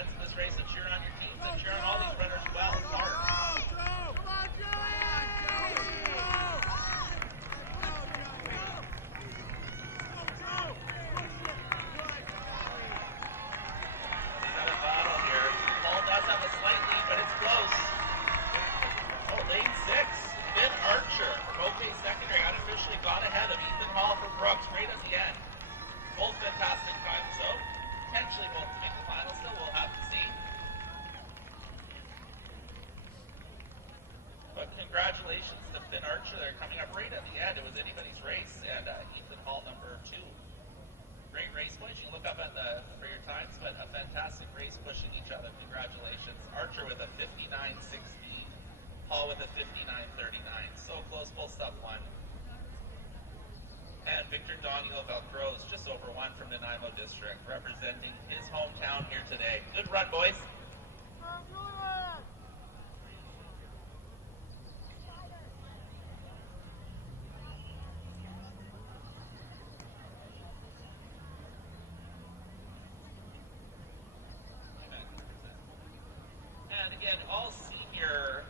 fans in this race and cheer on your teams and cheer on all these runners well. Hard. Come on, Secondary unofficially got ahead of Ethan Hall from Brooks right at the end. Both fantastic times, so potentially both to make the final. Still, we'll have to see. But congratulations to Finn Archer. They're coming up right at the end. It was anybody's race, and Ethan Hall number 2. Great race points. You can look up at for your times, but a fantastic race pushing each other. Congratulations. Archer with a 59.60. Hall with a 59.39. So close, both sub 1. And Victor Daniel Velcroz just over 1 from Nanaimo District, representing his hometown here today. Good run, boys. And again, all senior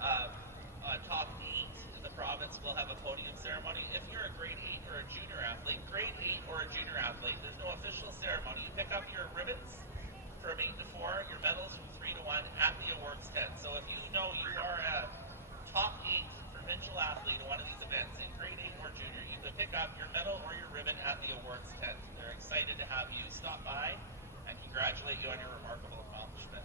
top 8 in the province will have a podium ceremony. If you're a grade 8 or a junior athlete, there's no official ceremony. You pick up your ribbons from 8 to 4, your medals from 3 to 1 at the awards tent. So if you know you are a top 8 provincial athlete in one of these events in grade 8 or junior, you can pick up your medal or your ribbon at the awards tent. They're excited to have you stop by and congratulate you on your remarkable accomplishment.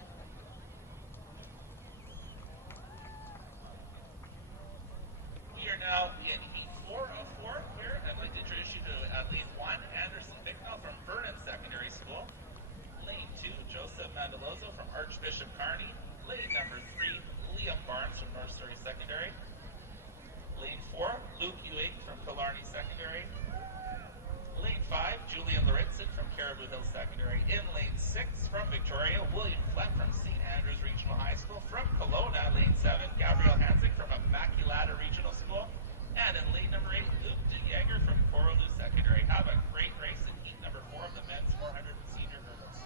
We are now in heat 4 of 4 here. I'd like to introduce you to athlete 1, Anderson Bicknell from Vernon Secondary School. Lane 2, Joseph Mandalozo from Archbishop Kearney. Lane number 3, Liam Barnes from North Surrey Secondary. Lane 4, Luke Ewing from Killarney Secondary. Lane 5, Julian Laritzin from Caribou Hill Secondary. In lane 6, from Victoria, William Flett from St. Andrews Regional High School. From Kelowna, lane 7, Gabrielle Hansick from Immaculata Regional School. And in lane number 8, Luke DeJager from Coraloo Secondary. Have a great race in heat number 4 of the men's 400 senior hurdles.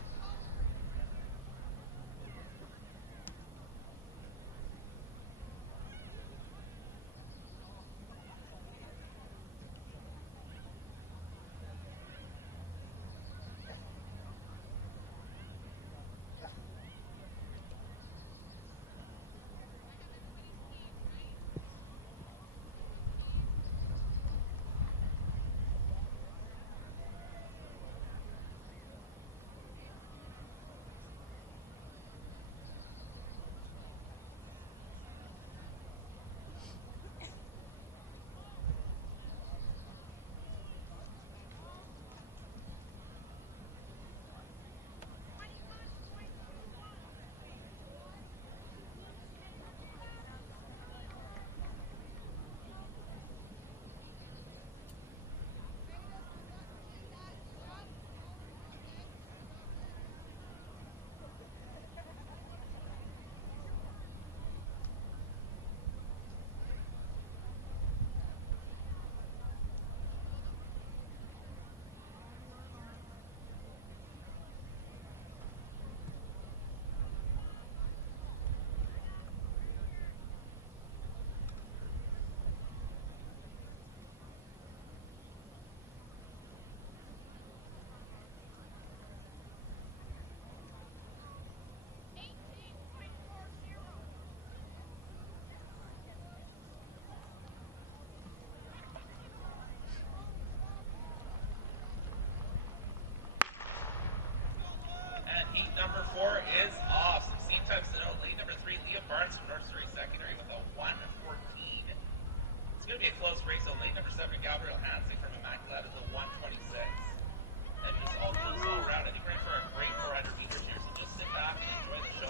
Heat number 4 is off. Some seam times to note. Lane number 3, Liam Barnes from North Surrey Secondary with a 1:14. It's going to be a close race. So lane number 7, Gabrielle Hansick from Immaculata with a 1:26. And just all close all around. I think we're in for a great 400 meters here. So just sit back and enjoy the show.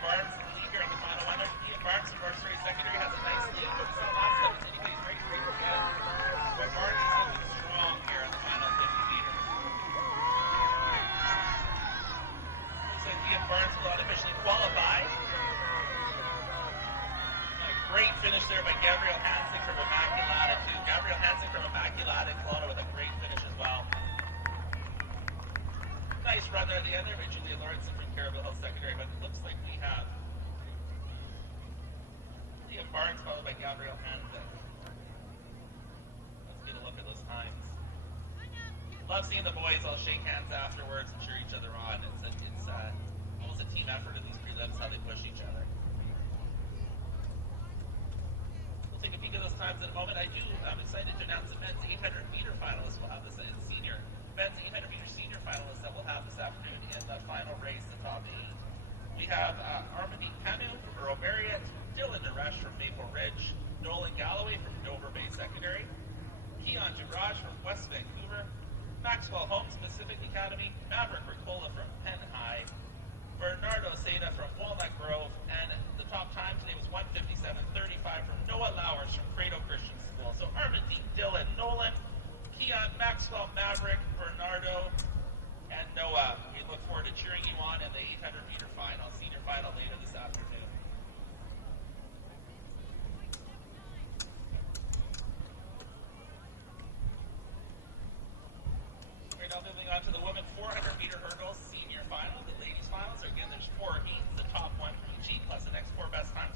Barnes here in the final one. Ian Barnes from North Surrey Secondary has a nice lead, but it's not last time. It's anybody's race. Lucky lad in Kelowna with a great finish as well. Nice run there at the end there by Julia Lawrenson from Caribou Hill Secondary, but it looks like we have Liam Barnes followed by Gabrielle Hansen. Let's get a look at those times. Love seeing the boys all shake hands afterwards and cheer each other on. It's almost a team effort in these prelims, how they push each other. We'll take a peek at those times in a moment. I'm excited to announce the men's 800 meter finalists. We'll have this in senior. Men's 800 meter senior finalists that we'll have this afternoon in the final race, the top 8. We have Armandine Kanu from Earl Marriott, Dylan Naresh from Maple Ridge, Nolan Galloway from Dover Bay Secondary, Keon Dubraj from West Vancouver, Maxwell Holmes Pacific Academy, Maverick Ricola from Penn High, Bernardo Seda from Walnut Grove, and the top time today was 1:57:35 from Noah Lowers from Credo Christian School. So Armandine, Dylan, Nolan, Keon, Maxwell, Maverick, Bernardo, and Noah. We look forward to cheering you on in the 800 meter final, senior final later this afternoon. Now moving on to the women 400 meter hurdles senior final, the ladies finals. Again, there's 4 heats. The top one each heat plus the next 4 best times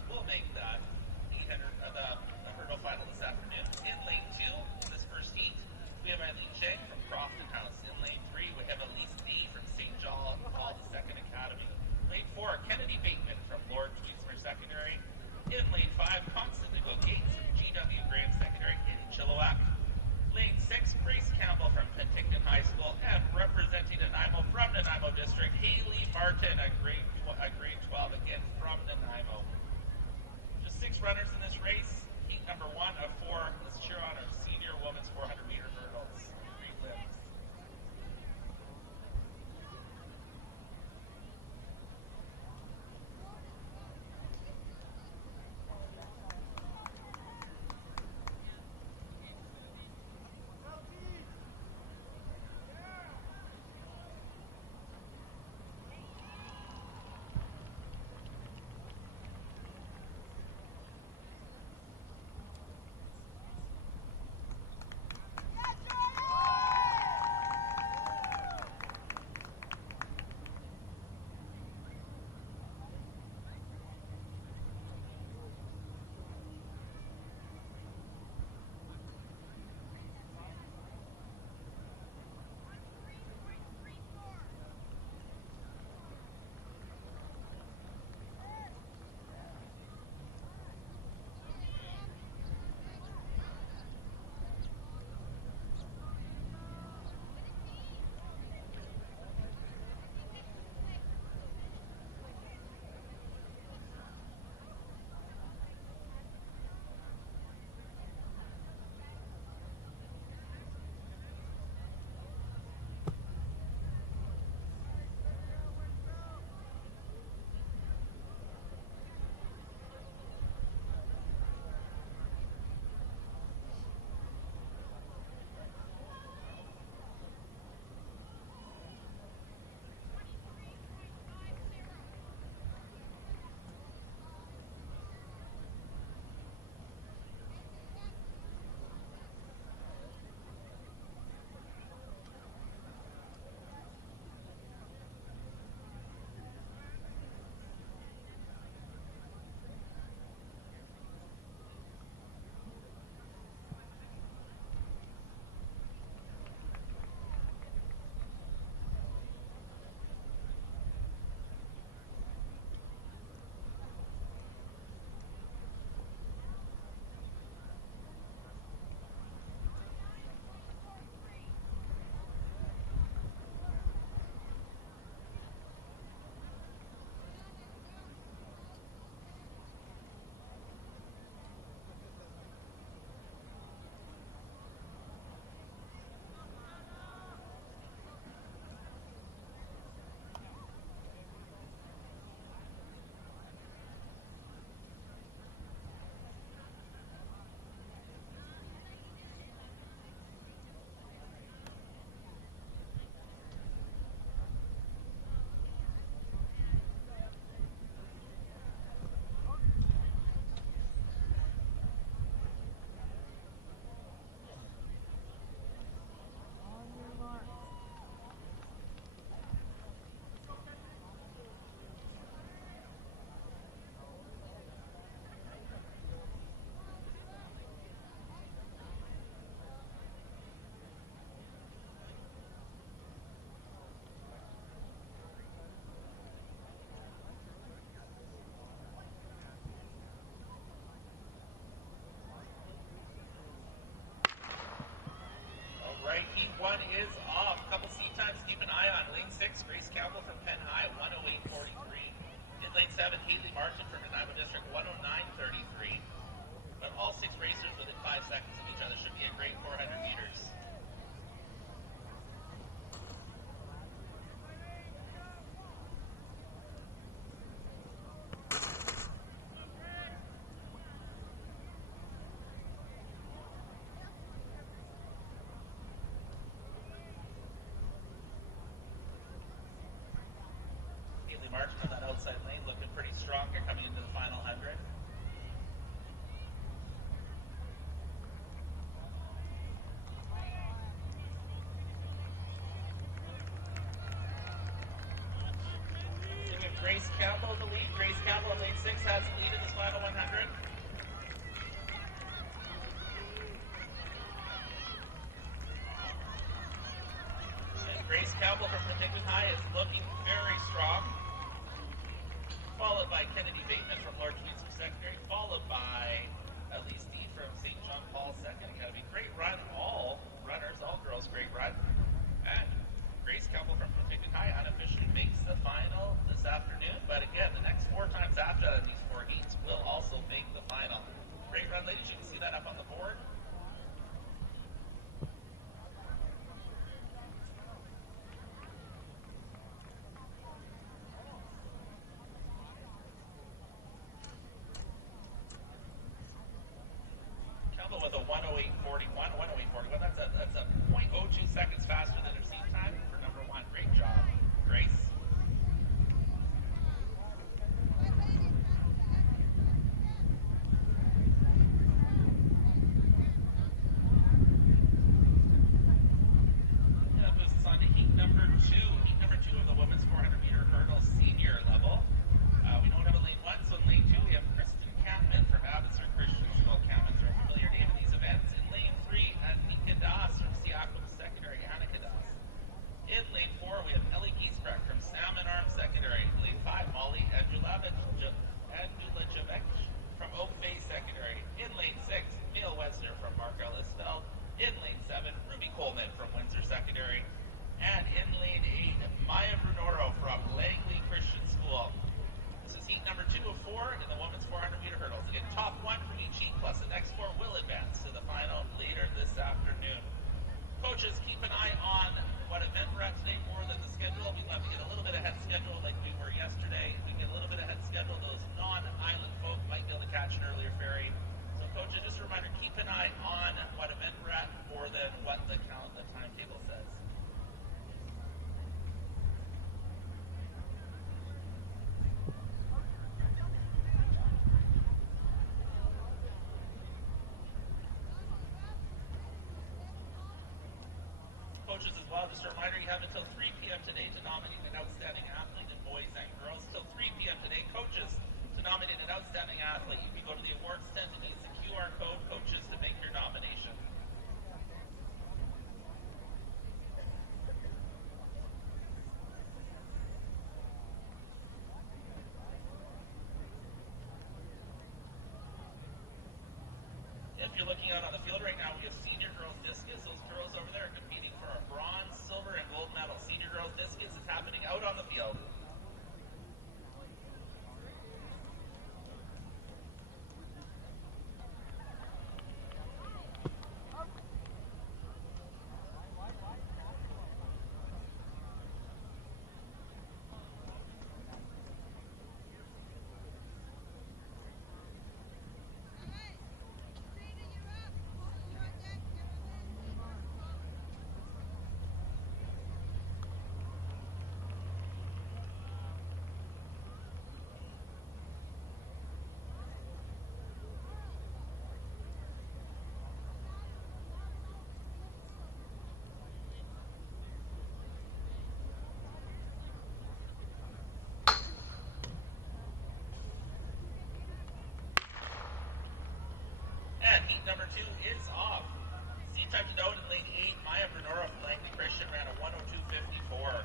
1 is off. Couple seat times to keep an eye on. Lane 6, Grace Campbell from Penn High, 108.43. In lane 7, Haley Martin from Nanaimo District, 109.33. But all 6 racers within 5 seconds of each other. Should be a great 400 meters. Martin on that outside lane looking pretty strong here coming into the final 100. So we have Grace Campbell in the lead. Grace Campbell in lane 6 has the lead in this final 100. And Grace Campbell from Penticton High is looking very strong. Followed by Kennedy Bateman from Lord Queensbury Secondary, followed by Elise D from St. John Paul Second Academy. Great run, all runners, all girls, great run. And Grace Campbell from Penticton High unofficially makes the final this afternoon. But again, the next 4 times after that, these 4 heats will also make the final. Great run, ladies. You can see that up on the board. With a 108.41, 108.41. That's a 0.02 seconds faster than her seat time for number 1. Great job, Grace. That moves us on to heat number 2. Heat number 2 of the women's 400-meter hurdle senior level. We don't have a lane 1, so in lane 2 we have Kristen Catman from Abbotsford Christian School. Catman's a familiar name in these events. In lane 3, Annika Das from Seattle Secondary, Annika Das. In lane 4, we have Ellie Giesbrecht from Salmon Arm Secondary. Lane 5, Molly Andulajevich from Oak Bay Secondary. In lane 6, Neil Wesner from Mark Ellisfeld. In lane 7, Ruby Coleman from Windsor Secondary. And in lane 8, Maya Brunoro from Langley Christian School. This is heat number 2 of 4 in the women's 400-meter hurdles. Again, top 1 from each heat, plus the next 4 will advance to the final later this afternoon. Coaches, keep an eye on what event we're at today more than the schedule. We'd love to get a little bit ahead schedule like we were yesterday. We get a little bit ahead schedule. Those non-island folk might be able to catch an earlier ferry. So coaches, just a reminder, keep an eye on what event we're at more than what the timetable says. Coaches as well, just a reminder, you have until 3 p.m. today to nominate an outstanding athlete in boys and girls. Till 3 p.m. today, coaches, to nominate an outstanding athlete. You can go to the awards tent and use the QR code, coaches, to make your nomination. If you're looking out on the field right now, we have senior girls discus. Those girls over there are competing for a bronze, silver, and gold medal. Senior girls discus is happening out on the field. Heat number 2 is off. Seat time to note in lane 8, Maya Brunoro from Langley Christian ran a 102.54.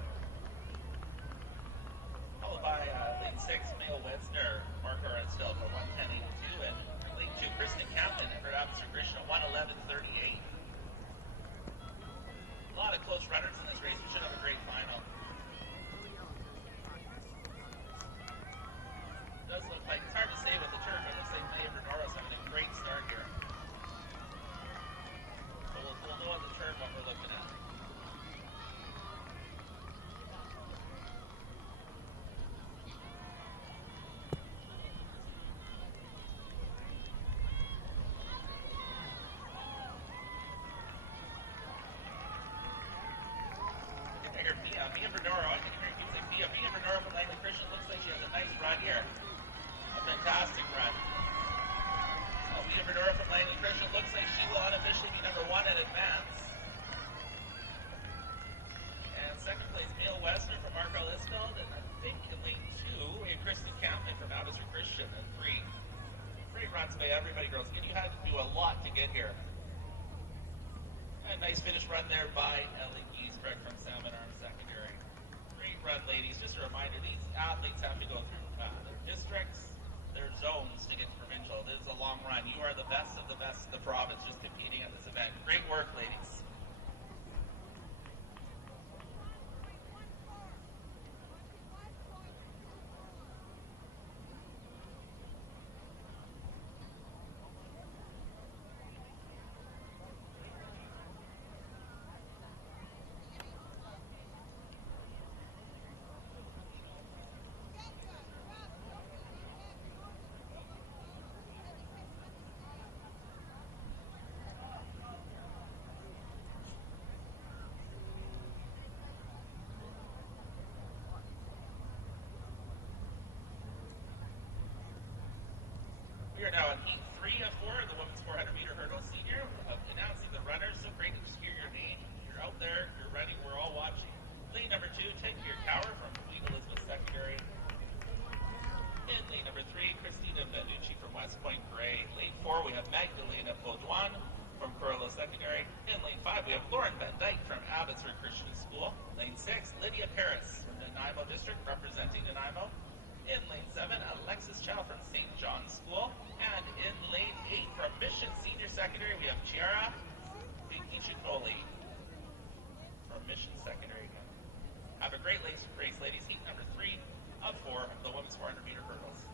Followed by lane 6, Mail Wesner, Mark Ellisfeld for 110.82. And lane 2, Kristen Kaplan for Abbotsford Christian, 111.38. lot of close runners in this race. We should have a great final. It does look like, it's hard to say with the turf, it looks like Maya Bernoro's having a great start here. So we'll know on the turf what we're looking at. Mia Bernoro, I can hear you say Mia Bernoro from Langley Christian. Looks like she has a nice run here. A fantastic run. So Mia Bernoro from Langley Christian looks like she will unofficially be number 1 at advance. And second place, Neil Westner from Marco Lisfeld. And I think in lane 2, we have Kristen Campman from Abbotsford Christian. And 3. Great runs by everybody, girls. Again, you had to do a lot to get here. A nice finish run there by Ellie Giesbrecht from Salmon Arm Secondary. Great run, ladies. Just a reminder, these athletes have to go through their districts, their zones to get to provincial. This is a long run. You are the best of the best of the province just competing at this event. Great work, ladies. We are now in heat 3 of 4 of the women's 400 meter hurdle senior. Announcing the runners. So great to hear your name. You're out there, you're ready, we're all watching. Lane number 2, take your Cower from Queen Elizabeth Secondary. In lane number 3, Christina Benucci from West Point Gray. Lane 4, we have Magdalena Baudouin from Corallo Secondary. In lane 5, we have Lauren Van Dyke from Abbotsford Christian School. Lane 6, Lydia Paris from the Nanaimo District representing Nanaimo. In lane 7, Alexis Chow from St. John's School. And in lane 8, from Mission Senior Secondary, we have Chiara Ichikoli from Mission Secondary. Have a great race, ladies. Heat number 3 of 4 of the women's 400 meter hurdles.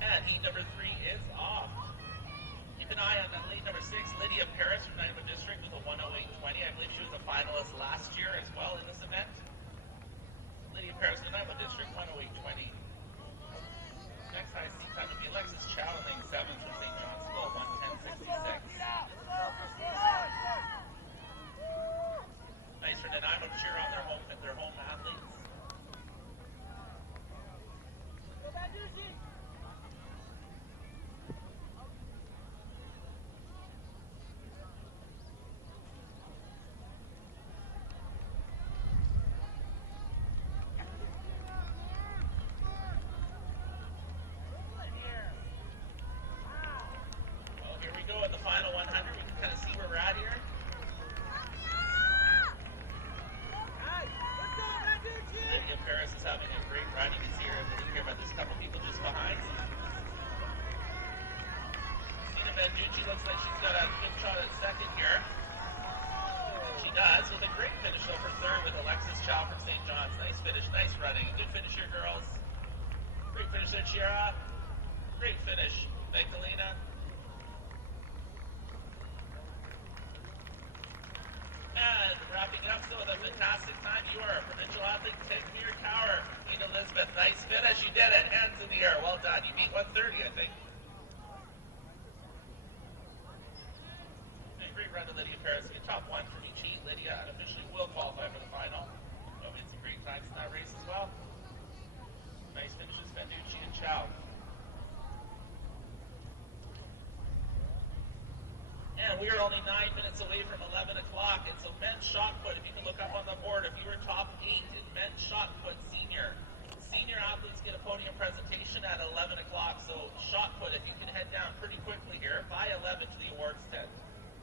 And heat number 3 is off. Keep an eye on lane number 6, Lydia Paris from Nanaimo District with a 108.20. I believe she was a finalist last year as well in this event. Lydia Paris from Nanaimo District, 108.20. Next high seat time would be Alexis Chow in lane 7 from St. John's School, 110.66. Nice for Nanaimo to cheer on their home athletes. The final 100, we can kind of see where we're at here. Lydia Paris is having a great run. You can see her here by the Verducci looks like she's got a good shot at second here. She does, with a great finish over third with Alexis Chow from St. John's. Nice finish, nice running. Good finish here, girls. Great finish there, Chiara. Great finish, Magdalena. And wrapping it up still with a fantastic time, you are provincial athlete Tigmere Cower. Queen Elizabeth, nice finish. You did it. Hands in the air. Well done. You beat 130, I think. And great run to Lydia Paris. You top one from each heat. Lydia unofficially will qualify for the final. She'll made some great times in that race as well. Nice finishes, Venducci and Chow. And we are only 9 minutes away from 11 o'clock. And so men's shot put, if you can look up on the board, if you were top 8 in men's shot put senior athletes get a podium presentation at 11 o'clock. So shot put, if you can head down pretty quickly here, by 11 to the awards tent.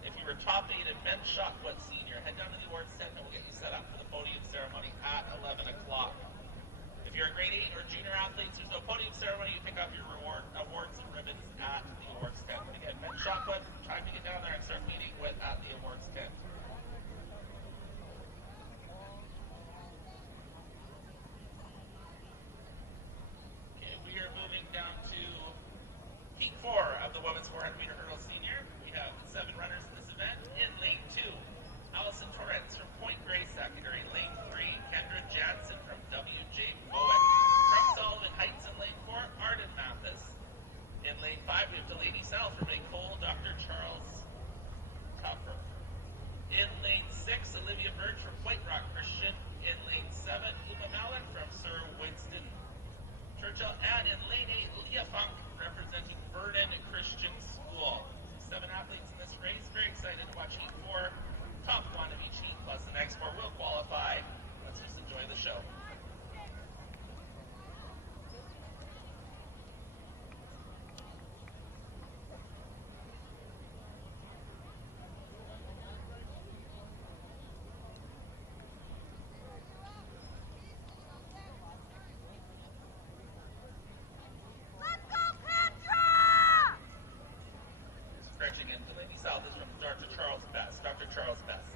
If you were top 8 in men's shot put senior, head down to the awards tent and we'll get you set up for the podium ceremony at 11 o'clock. If you're a grade 8 or junior athletes, there's no podium ceremony. You pick up your awards and ribbons at the awards tent. And again, men's shot put, try to get down there and start meeting with at the awards tent. Okay, we are moving down to heat 4 of the women's 400-meter hurdle senior. We have 7 runners in this event. In lane 2, Allison Torrance from Point Grey Secondary. Lane 3, Kendra Jansen from WJ Mowat. From Sullivan Heights in lane 4, Arden Mathis. In lane 5, we have Delaney South from Cole, Dr. Charles Tuffer. In lane 6, Olivia Birch from White Rock Christian. In lane 7, Uma Malik from Sir Winston Churchill. And in lane 8, Leah Funk representing Vernon Christian School. 7 athletes in this race. Very excited to watch heat 4. Top 1 of each heat plus the next 4 will qualify. Let's just enjoy the show. South is from Dr. Charles Best. Dr. Charles Best.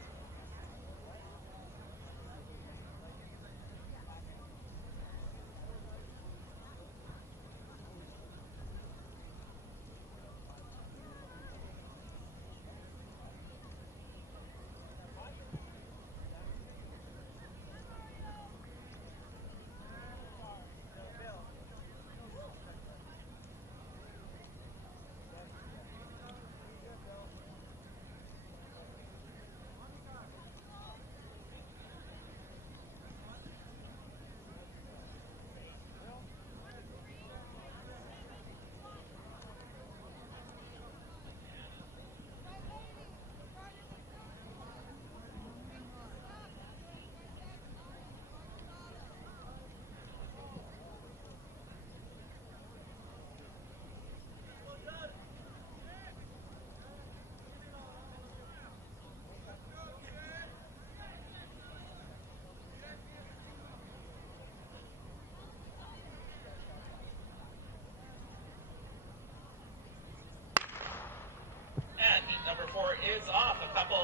And heat number 4 is off. A couple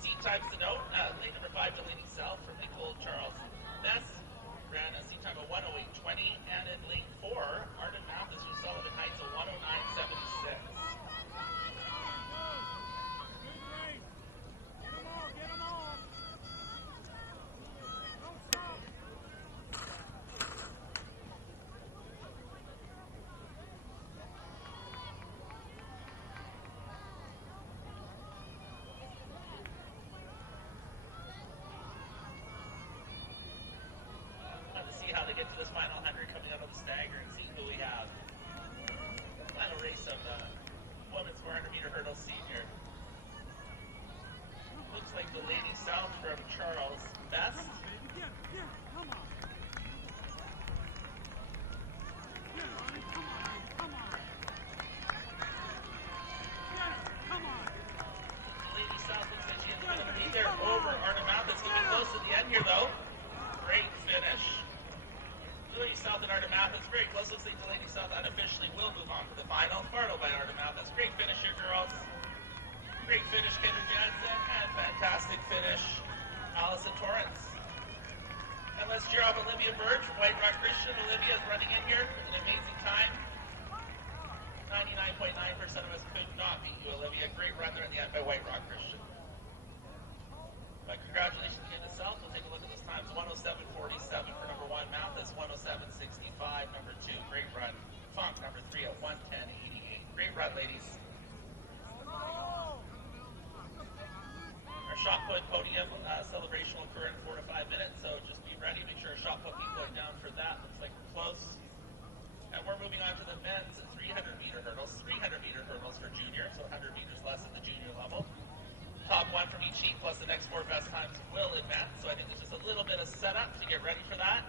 seat times to note. Lane number 5, Delaney South from Nicole Charles Best ran a seat time of 1:08:20, and in lane 4, Arden Mathis from Sullivan Heights a 1:09:76. How they get to this final 100 coming out of the stagger and see who we have. Final race of the women's 400-meter hurdle senior. Looks like Delaney South from Charles Best. Delaney South looks like she is going to be there over Arden Mathis. Getting close to the end here though. Great finish. Delaney South and Art of Math is very close. Looks like Delaney South unofficially will move on to the final. Followed by Art of Math. That's great finish here, girls. Great finish, Kendra Jansen, and fantastic finish, Allison Torrance. And let's cheer off Olivia Bird from White Rock Christian. Olivia is running in here with an amazing time. 99.9% of us could not beat you, Olivia. Great run there at the end by White Rock Christian. But congratulations again to South. We'll take a look at those times. 107.47 for number 1. Mathis, 107.65. Number 2, great run. Funk, number 3 at 110.88. Great run, ladies. Our shot put podium celebration will occur in 4 to 5 minutes, so just be ready. Make sure our shot put keep going down for that. Looks like we're close. And we're moving on to the men's 300-meter hurdles. 300-meter hurdles for junior, so 100 meters less at the junior level. Top 1 from each heat, plus the next 4 best times will advance. So I think there's just a little bit of setup to get ready for that.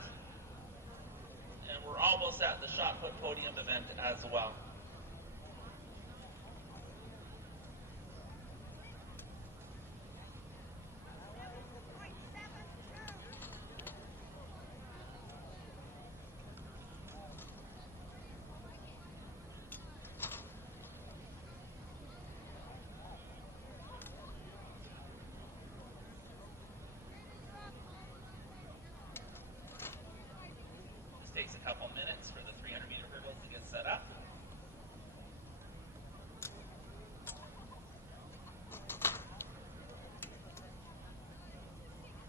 And we're almost at the shot put podium event as well. Takes a couple minutes for the 300-meter hurdles to get set up.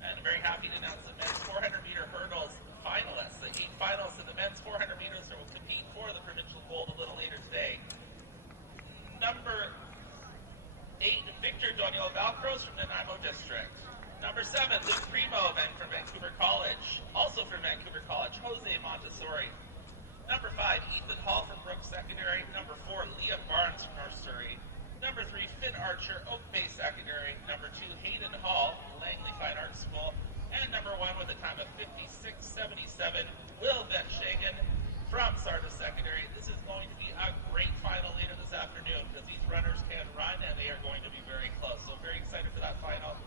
And I'm very happy to announce the men's 400-meter hurdles finalists. The 8 finalists in the men's 400 meters will compete for the provincial gold a little later today. Number 8, Victor Doniel Valcros from Nanaimo District. Number 7, Luke Primo from Vancouver College. Also from Vancouver College, Jose Montessori. Number 5, Ethan Hall from Brooks Secondary. Number 4, Liam Barnes from North Surrey. Number 3, Finn Archer, Oak Bay Secondary. Number 2, Hayden Hall, Langley Fine Arts School. And number 1 with a time of 56.77, Will Van Shagen from Sardis Secondary. This is going to be a great final later this afternoon because these runners can run and they are going to be very close. So very excited for that final.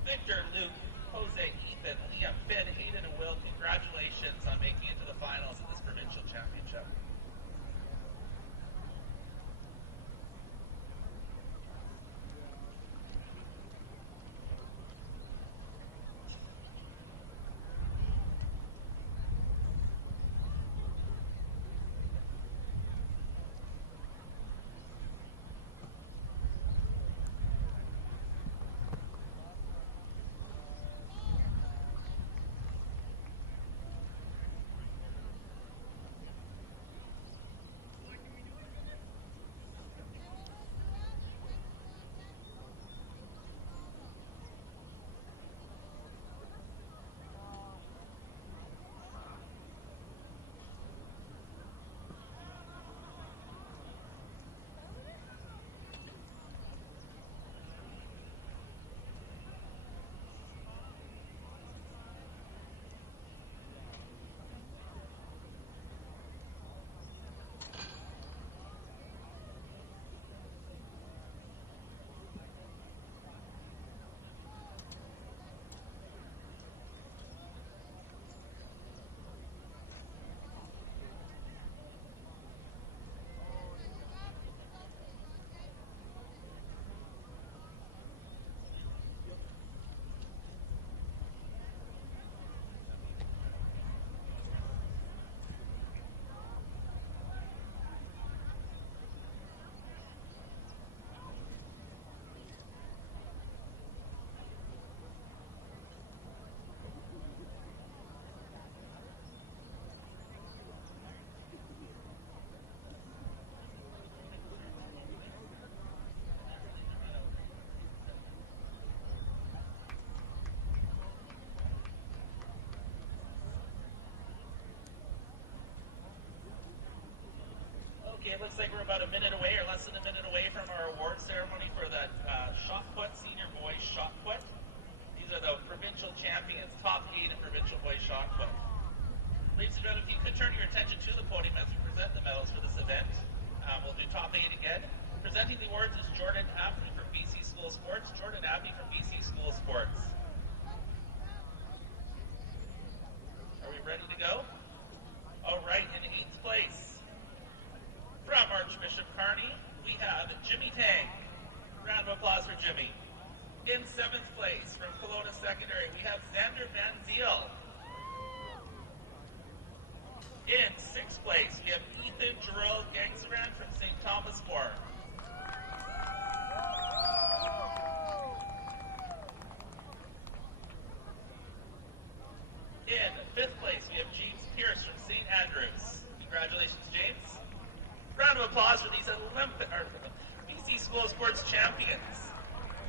Victor, Luke, Jose, Ethan, Liam, Finn, Hayden, and Will, congratulations on making it to the finals of this provincial championship. Okay, it looks like we're about a minute away, or less than a minute away from our award ceremony for the shot put, senior boys shot put. These are the provincial champions, top 8 in provincial boys shot put. Ladies and gentlemen, if you could turn your attention to the podium as we present the medals for this event. We'll do top 8 again. Presenting the awards is Jordan Abney from BC School Sports. Jordan Abney from BC School Sports. Are we ready to go? All right, in 8th place, from Archbishop Kearney, we have Jimmy Tang. Round of applause for Jimmy. In 7th place, from Kelowna Secondary, we have Xander Van Ziel. In 6th place, we have Ethan Gerald Gangsaran from St. Thomas More. In 5th place, we have James Pierce from St. Andrews. Congratulations, James. Round of applause for these BC School Sports champions.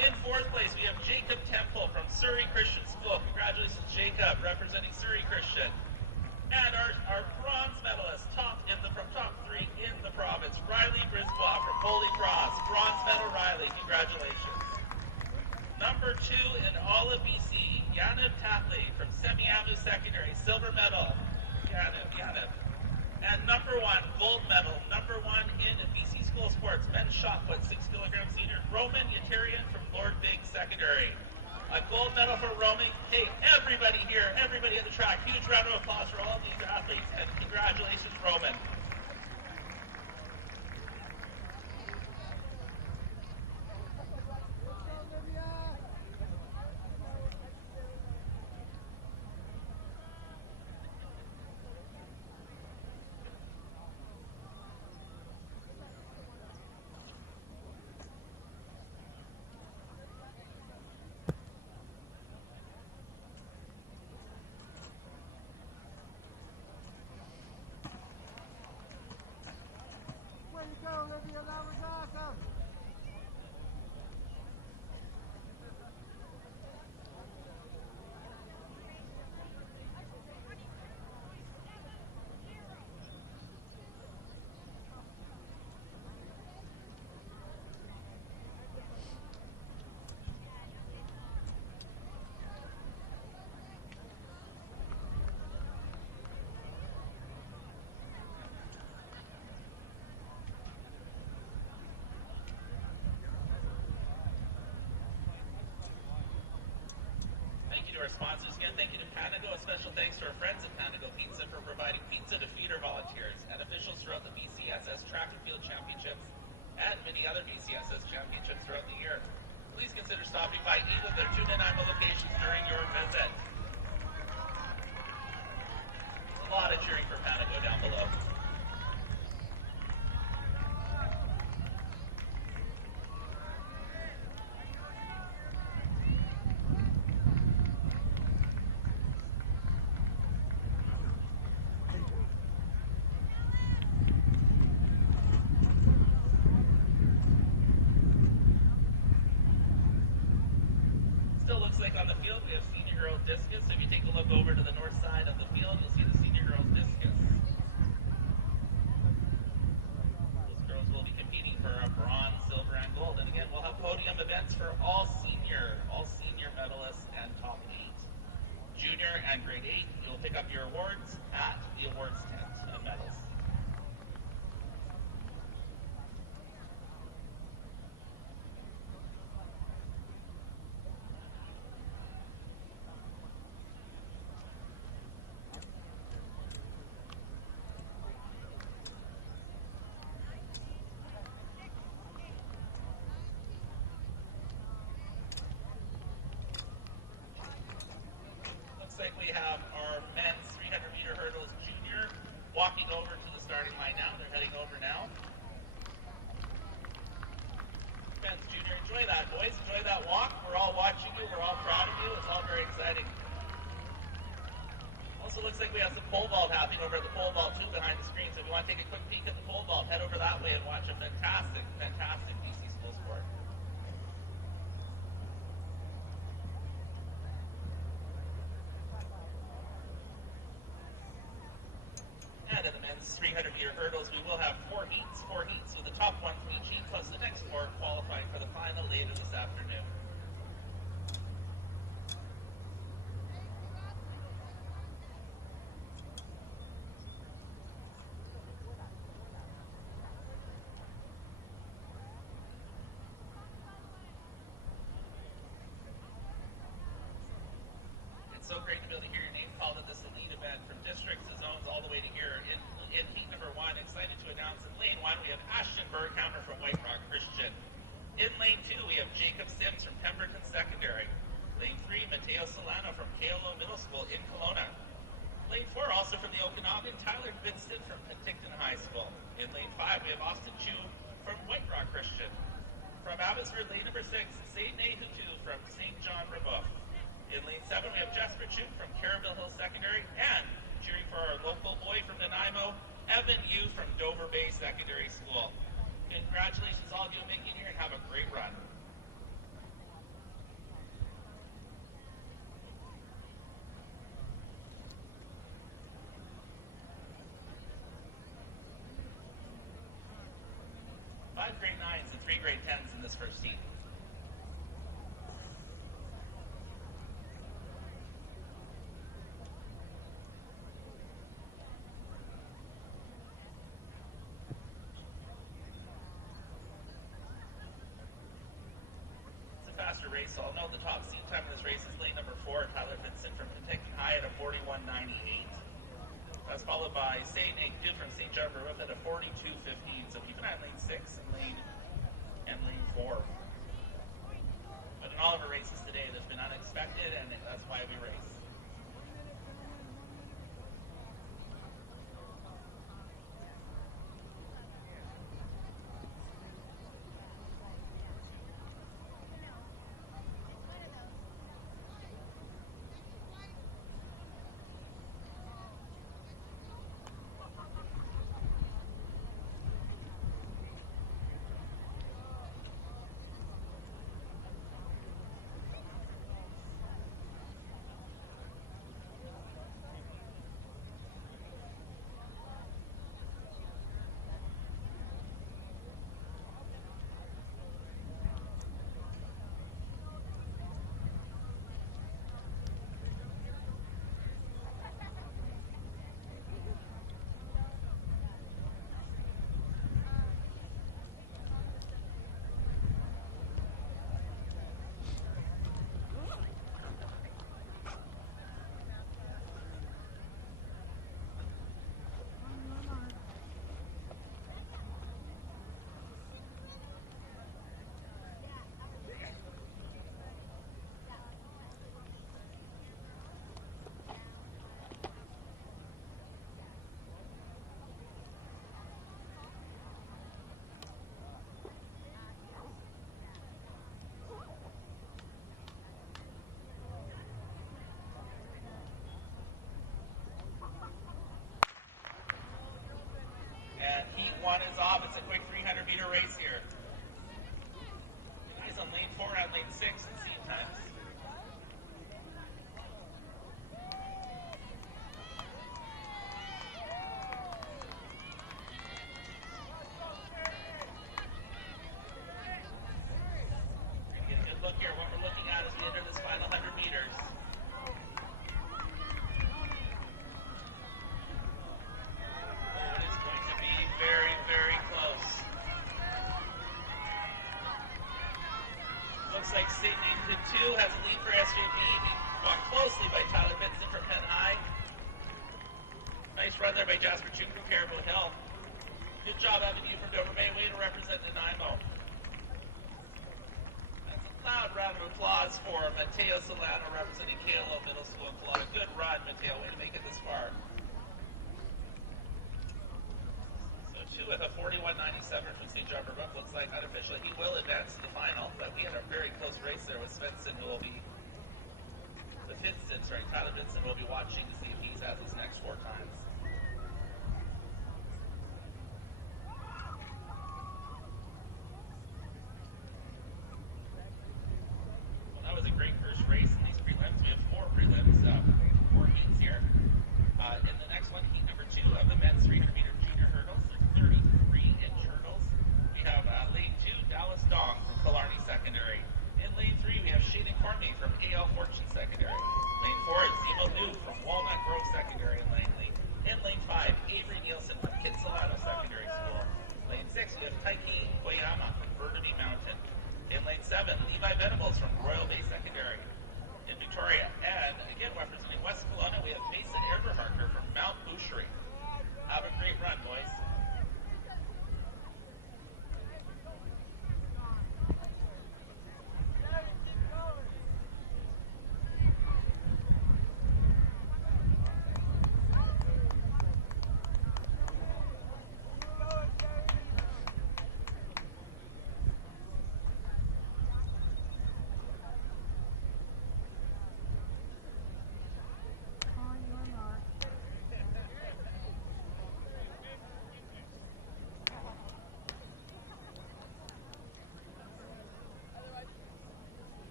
In 4th place, we have Jacob Temple from Surrey Christian School. Congratulations, Jacob, representing Surrey Christian. And our bronze medalist, from top 3 in the province, Riley Brisbois from Holy Cross. Bronze medal, Riley. Congratulations. Number 2 in all of BC, Yaniv Tatley from Semi-Avenue Secondary. Silver medal, Yaniv. And number 1, gold medal, number 1 in BC School Sports, men's shot put, 6 kilogram senior, Roman Yatarian from Lord Biggs Secondary. A gold medal for Roman. Hey, everybody here, everybody at the track, huge round of applause for all of these athletes, and congratulations, Roman. That was awesome. Our sponsors again, thank you to Panago. A special thanks to our friends at Panago Pizza for providing pizza to feed our volunteers and officials throughout the BCSS Track and Field Championships and many other BCSS championships throughout the year. Please consider stopping by either of their 2 Nanaimo locations during your visit. A lot of cheering for Panago down below. On the field, we have senior girls discus. So if you take a look over to the north side of the field, you'll see the senior girls discus. Those girls will be competing for a bronze, silver, and gold. And again, we'll have podium events for all senior medalists and top 8. Junior and grade 8, you'll pick up your awards at the awards tent and medals. Like we have our men's 300-meter hurdles junior walking over to the starting line now. They're heading over now. Men's junior, enjoy that, boys. Enjoy that walk. We're all watching you. We're all proud of you. It's all very exciting. Also looks like we have some pole vault happening over at the pole vault too behind the screen. So if you want to take a quick peek at the pole vault, head over that way and watch a fantastic BC school sport. And in the men's 300-meter hurdles, we will have 4 heats with the top 1 from each heat, plus the next 4 qualifying for the final later this afternoon. It's so great to be able to hear your name called at this elite event, from districts to zones all the way to here 1, we have Ashton Berghammer from White Rock Christian. In lane 2, we have Jacob Sims from Pemberton Secondary. Lane 3, Mateo Solano from KLO Middle School in Kelowna. Lane 4, also from the Okanagan, Tyler Vinston from Penticton High School. In lane 5, we have Austin Chu from White Rock Christian. From Abbotsford, lane number 6, St. Nehutu from St. John Riboff. In lane 7, we have Jasper Chuk from Carabel Hill Secondary, and cheering for our local boy from Nanaimo, Evan Yu from Dover Bay Secondary School. Congratulations all of you on making it here and have a great run. Five grade 9s and 3 grade 10s in this first heat. Race, so I'll note the top seat time of this race is lane number 4, Tyler Vincent from Penticton High at a 41.98. That's followed by St. Nehutu from St. John Riboff at a 42.15. So keep an eye on lane 6 and lane 4. But in all of our races today, there's been unexpected, and that's why we race. Heat 1 is off. It's a quick 300-meter race here. Guys on lane 4 and lane 6 and seat times. Get a good look here. What we're looking at as we enter this final 100 meters. Looks like St. Nehutu has a lead for SJP, being walked closely by Tyler Vincent from Penn High. Nice run there by Jasper Chuk from Caribou Hill. Good job having you from Dover Bay. Way to represent Nanaimo. That's a loud round of applause for Mateo Solano representing KLO Middle School in Kelowna. Good run, Mateo. Way to make it this far. With a 41.97 from St. John Riboff, looks like unofficially he will advance to the final, but we had a very close race there with Svensson, who will be the Vincent, sorry, Tyler Vincent will be watching to see if he's at his next 4 times. Well, that was a great first race in these prelims. We have 4 prelims, 4 heats here. In the next one, heat number 2 of the men's 300-meter junior hurdles. 33-inch hurdles. We have lane 2, Dallas Dong from Killarney Secondary. In lane 3, we have Shayden Cormier from A.L. Fortune Secondary. Lane 4 is Zemo New from Walnut Grove Secondary in Langley. In lane 5, Avery Nielsen from Kitsilano Secondary School. Lane 6, we have Taiki Koyama from Burnaby Mountain. In lane 7, Levi Venables from Royal Bay Secondary in Victoria. And again, representing West Kelowna, we have Mason Eberharker from Mount Boucherie. Have a great run, boys.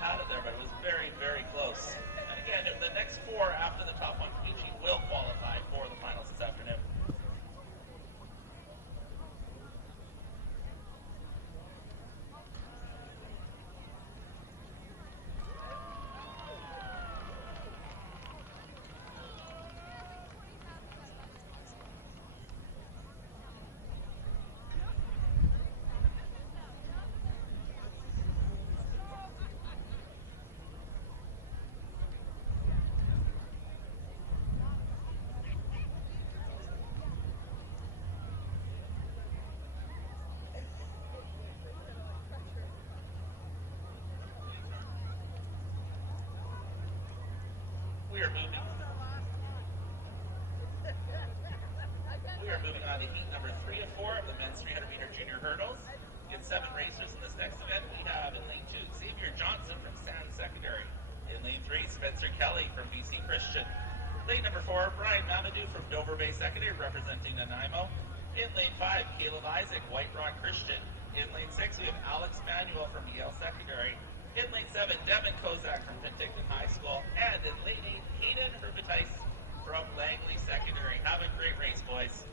had it there, but it was very, very close. And again, if the next four after the top one from each heat will qualify for the finals this afternoon. We are moving on to heat number 3 of 4 of the men's 300-meter junior hurdles. We have 7 racers in this next event. We have in lane 2, Xavier Johnson from Sand Secondary. In lane 3, Spencer Kelly from BC Christian. Lane number 4, Brian Mamadou from Dover Bay Secondary representing Nanaimo. In lane 5, Caleb Isaac, White Rock Christian. In lane 6, we have Alex Manuel from Yale Secondary. In lane 7, Devin Kozak from Penticton High School. And in lane 8, Hayden Herbatice from Langley Secondary. Have a great race, boys.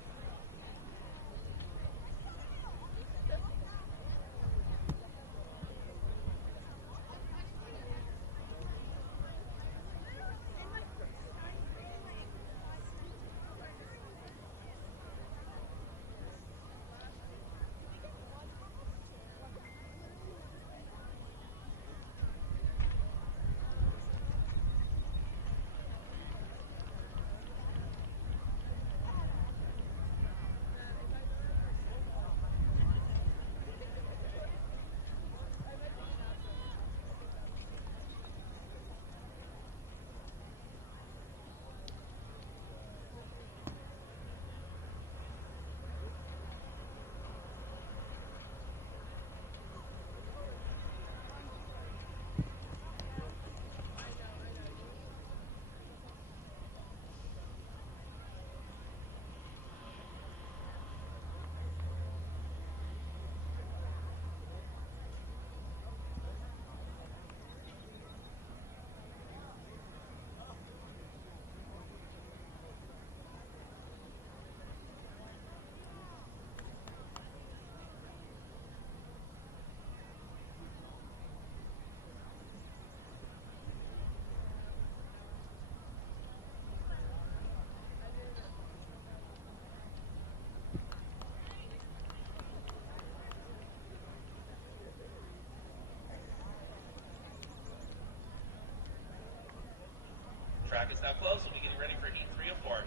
Track is now closed. We'll be getting ready for heat 3 of 4.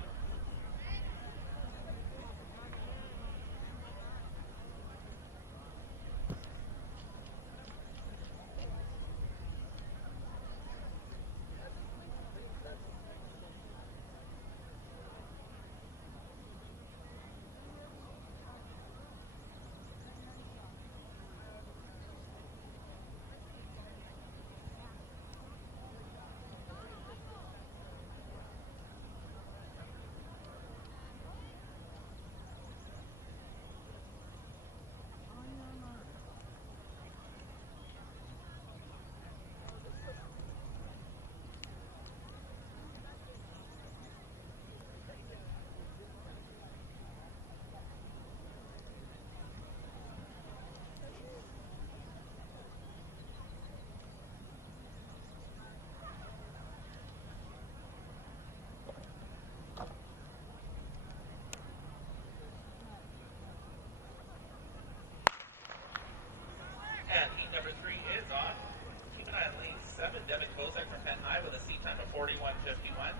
And heat number 3 is off. Keep an eye on lane 7, Devin Kozak from Penn High with a seat time of 41:51.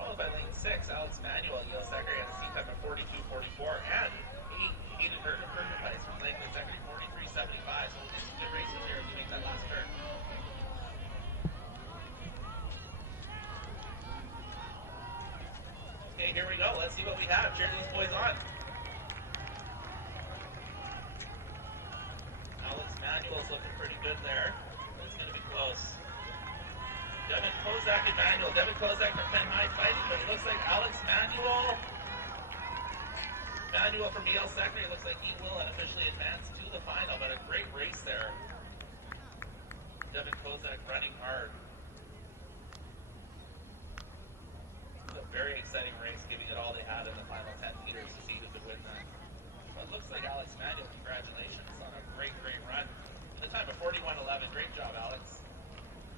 Followed by lane 6, Alex Manuel, Yale Secondary, has a seat time of 42:44. And 8, Hayden Herbatice from Langley Secondary, 43:75. So we'll get some good races here as we make that last turn. Okay, here we go. Let's see what we have. Cheer these boys on. Manuel's looking pretty good there. It's going to be close. Devin Kozak and Manuel. Devin Kozak from Penn High fighting, but it looks like Alex Manuel from Yale Secondary looks like he will unofficially advance to the final, but a great race there. Devin Kozak running hard. It's a very exciting race, giving it all they had in the final 10 meters to see who could win that. Well, it looks like Alex Manuel. Congratulations on a great run. The time of 41.11. Great job, Alex.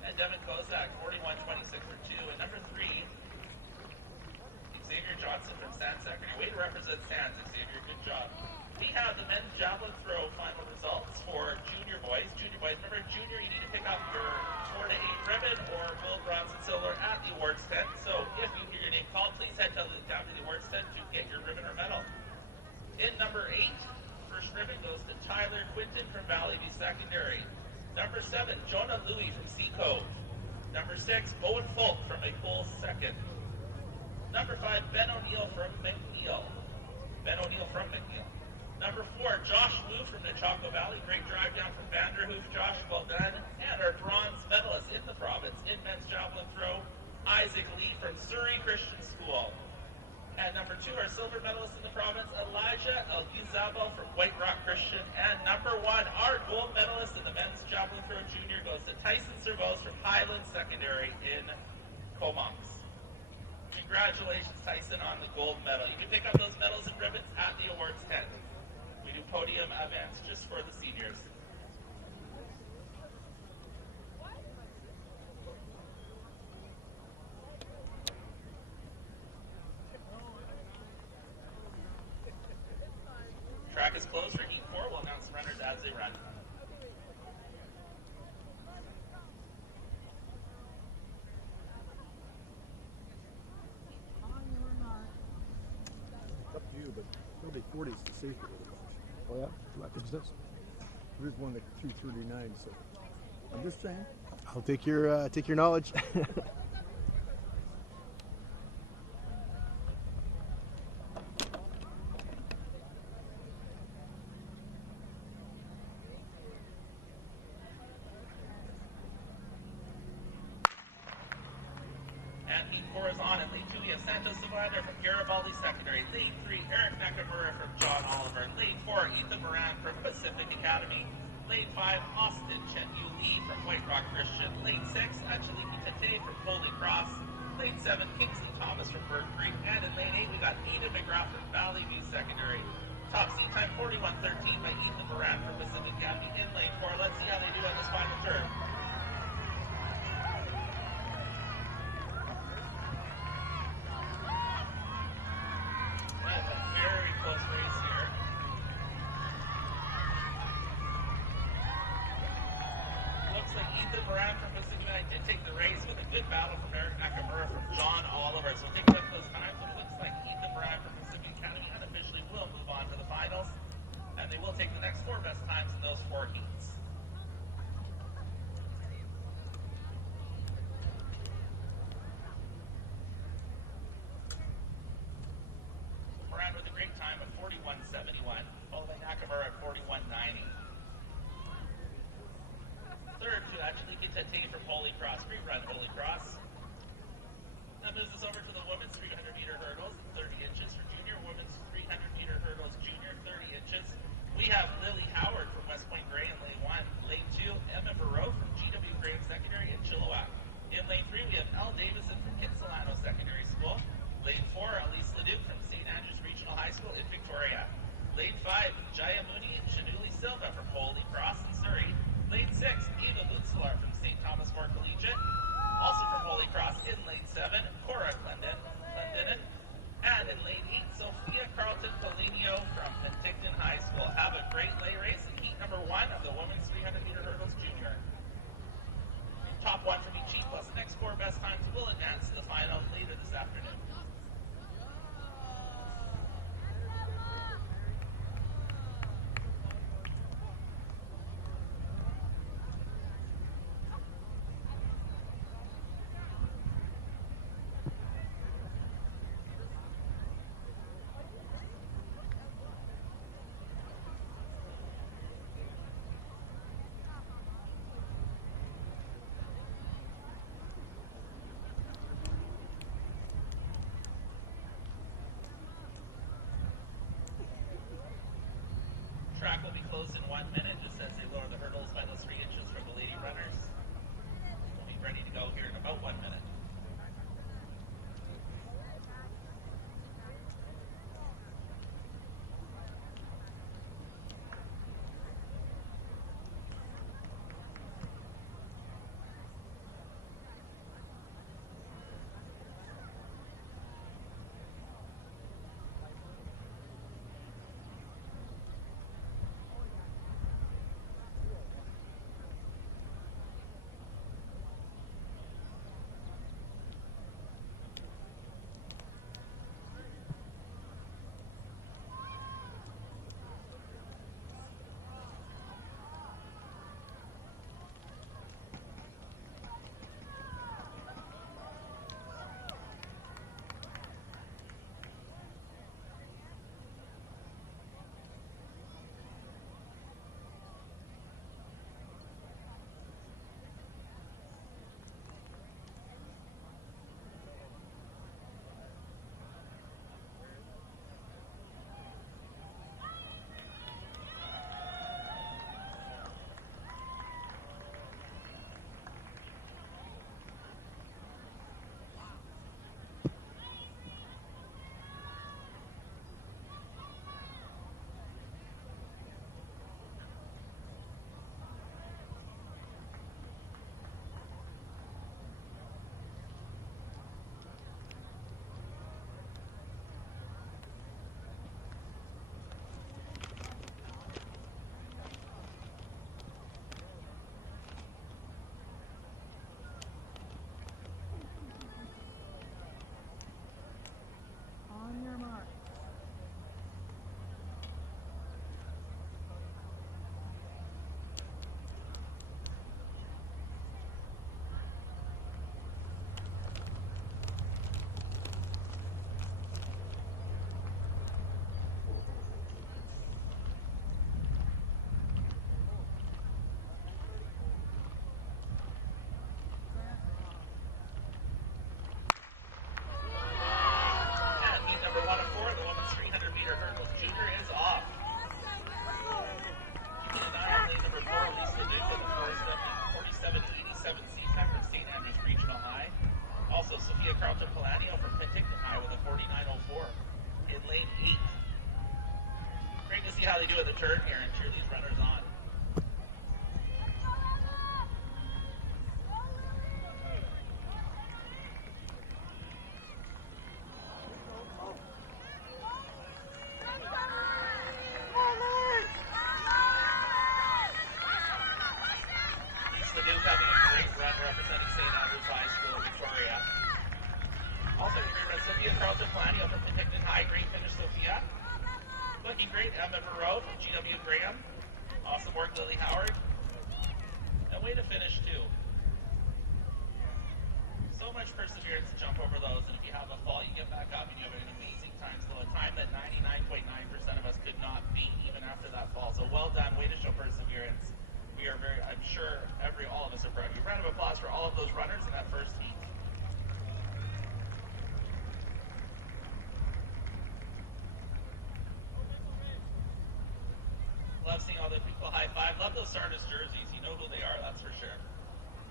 And Devin Kozak, 41.26 for 2. And number 3, Xavier Johnson from San Secretary. Way to represent Sans, Xavier. Good job. We have the men's javelin throw final results for junior boys. Junior boys, remember, junior, you need to pick up your 4 to 8 ribbon or gold, bronze, and silver at the awards tent. So if you hear your name called, please head down to the awards tent to get your ribbon or medal. In number 8, first ribbon goes to Tyler Quinton from Valley View Secondary. Number 7, Jonah Louie from Seacove. Number 6, Owen Folk from McCool second. Number 5, Ben O'Neill from McNeil. Number 4, Josh Wu from Nechako Valley. Great drive down from Vanderhoof. Josh, well done. And our bronze medalist in the province in men's javelin throw, Isaac Lee from Surrey Christian School. And number 2, our silver medalist in the province, Elijah Elgizabal from White Rock Christian. And number 1, our gold medalist in the men's javelin throw junior goes to Tyson Servos from Highland Secondary in Comox. Congratulations, Tyson, on the gold medal. You can pick up those medals and ribbons at the awards tent. We do podium events just for the seniors. Track is closed for Heat 4. We'll announce the runners as they run. It's up to you, but probably 40 is the safer with the coach. Oh yeah? What is this? There's one at 239, so I'm just saying. I'll take your knowledge. And Heat 4 is on. In Lane 2, we have Santos Savanda from Garibaldi Secondary. Lane 3, Eric Nakamura from John Oliver. Lane 4, Ethan Moran from Pacific Academy. Lane 5, Austin Chen-Yu Lee from White Rock Christian. Lane 6, Angeliki Tate from Holy Cross. Lane 7, Kingsley Thomas from Bird Creek. And in Lane 8, we got Eden McGrath from Valley View Secondary. Top seat time 41.13 by Ethan Moran from Pacific Academy. In Lane 4, let's see how they do on this final turn. Take the race with a good battle from Eric Nakamura from John Oliver. So we'll take a look at those times. It looks like Ethan Moran from Pacific Academy unofficially will move on for the finals. And they will take the next 4 best times in those 4 heats. Moran with a great time of 41.71, followed by Nakamura at 41.90. Third to Angeliki Tate from Holy Cross. Great run, Holy Cross. That moves us over to the women's 300-meter hurdles, 30 inches for junior. Women's 300-meter hurdles, junior, 30 inches. We have Lily Howard from West Point Gray in Lane 1. Lane 2, Emma Barreau from GW Graham Secondary in Chilliwack. In Lane 3, we have Elle Davison from Kitsilano Secondary School. Lane 4, Elise Leduc from St. Andrews Regional High School in Victoria. Lane 5, Jayamuni Shanuli Silva from Holy Cross in Surrey. Lane 6, Eva Lutzelar from St. Thomas More Collegiate. Also from Holy Cross in Lane 7, Cora Glendinning. And in Lane 8, Sophia Carlton Polinio from Penticton High School. Have a great lay race in heat number 1 of the women's 300-meter hurdles junior. Top 1 from each heat plus the next 4 best times will advance to the final later this afternoon. Track will be closed in 1 minute, just as they lower the hurdles by those 3 inches from the lady runners. to see how they do at the turn here and cheer these runners on. Love seeing all the people high five. Love those Sardis jerseys. You know who they are, that's for sure.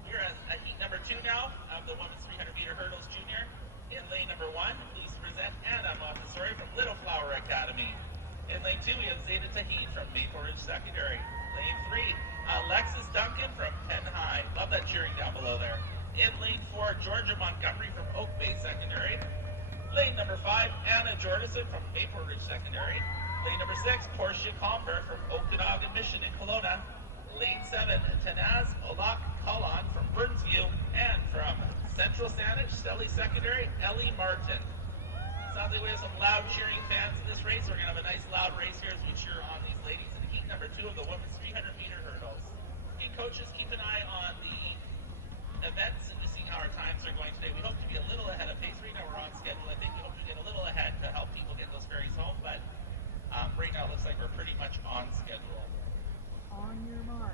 We're at heat number 2 now of the women's 300 meter hurdles junior. In lane number 1, please present Anna Montessori from Little Flower Academy. In lane 2, we have Zeta Tahid from Maple Ridge Secondary. Lane 3, Alexis Duncan from Penn High. Love that cheering down below there. In lane 4, Georgia Montgomery from Oak Bay Secondary. Lane number 5, Anna Jordison from Maple Ridge Secondary. Lane number 6, Portia Comber from Okanagan Mission in Kelowna. Lane 7, Tanaz Olak Kalan from Burnsview. And from Central Saanich, Stelly Secondary, Ellie Martin. Sounds like we have some loud cheering fans in this race. We're going to have a nice loud race here as we cheer on these ladies in heat number 2 of the women's 300 meter hurdles. Okay, coaches, keep an eye on the events and just seeing how our times are going today. We hope to be a little ahead of pace. Right now we're on schedule. I think we hope to get a little ahead to help people get those ferries home, but right now it looks like we're pretty much on schedule. On your mark.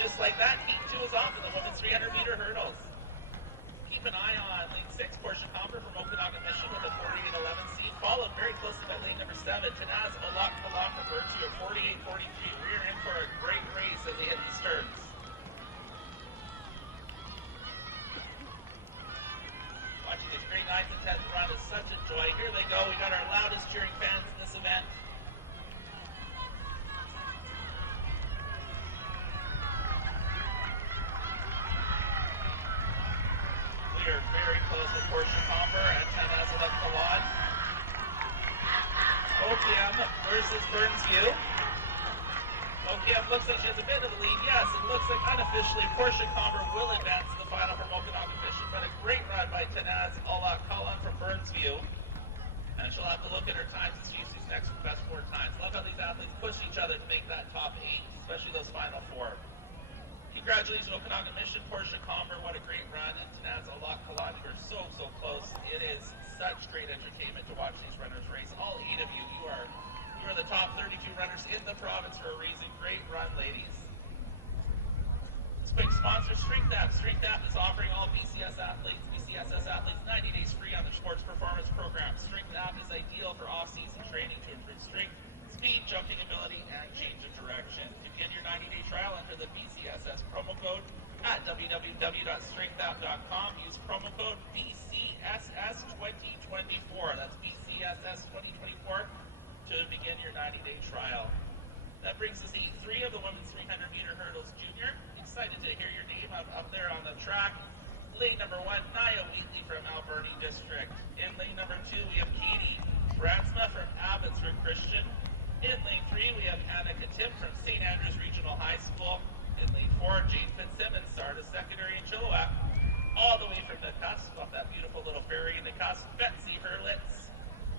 Just like that, heat 2 is off in the women's 300 meter hurdles. Keep an eye on lane 6, Portia Comber from Okanagan Mission with a 48.11C, followed very closely by lane number 7, Tanaz Olak Kalan from Burnsview at 48.43. We're in for a great race as they hit these turns. Watching this great 9th and 10th run is such a joy. Here they go. We got our loudest cheering fans in this event. We are very close with Portia Comber and Tanaz Olak Kalan. OKM versus Burnsview. OKM looks like she has a bit of a lead. Yes, it looks like unofficially Portia Comber will advance to the final from Okanagan Mission, but a great run by Tanaz Olak Kalan from Burnsview. And she'll have to look at her times and see these next best 4 times. Love how these athletes push each other to make that top 8, especially those final 4. Congratulations, Okanagan Mission, Portia Comber, what a great run, and Tanaz Olak Kalan, you're so close. It is such great entertainment to watch these runners race. All 8 of you, you are the top 32 runners in the province for a reason. Great run, ladies. This quick sponsor, Strength App. Strength App is offering all BCSS athletes 90 days free on their sports performance program. Strength App is ideal for off-season training to improve strength, speed, jumping ability, and change of direction. To begin your 90-day trial, enter the BCSS promo code at www.strengthapp.com. Use promo code BCSS2024. That's BCSS2024 to begin your 90-day trial. That brings us to heat 3 of the women's 300 meter hurdles junior. Excited to hear your name up there on the track. Lane number 1, Naya Wheatley from Alberni District. In lane number 2, we have Katie Bransma from Abbotsford Christian. In lane 3, we have Anna Katip from St. Andrews Regional High School. In lane 4, Jane Fitzsimmons, Sardis Secondary in Chilliwack. All the way from the cusp, off that beautiful little ferry in the cusp, Betsy Hurlitz.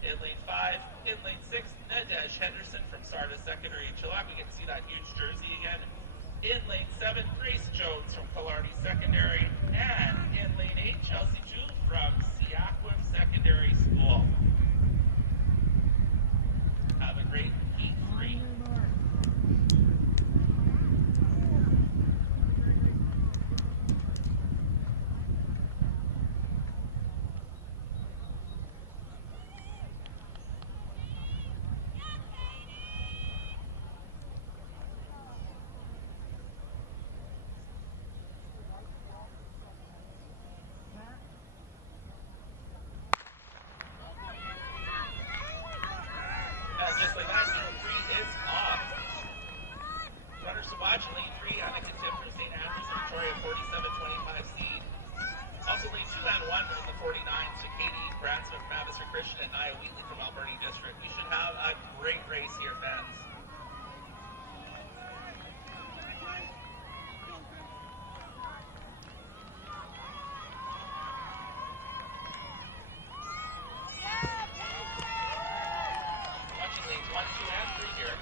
In lane 5, in lane 6, Nadej Henderson from Sardis Secondary in Chilliwack. We get to see that huge jersey again. In lane 7, Grace Jones from Killarney Secondary. And in lane 8, Chelsea Chu from Seaquim Secondary School. Have a great heat 3. Christian and Nia Wheatley from Alberta District. We should have a great race here, fans. Watching lanes 1, 2, and 3 here.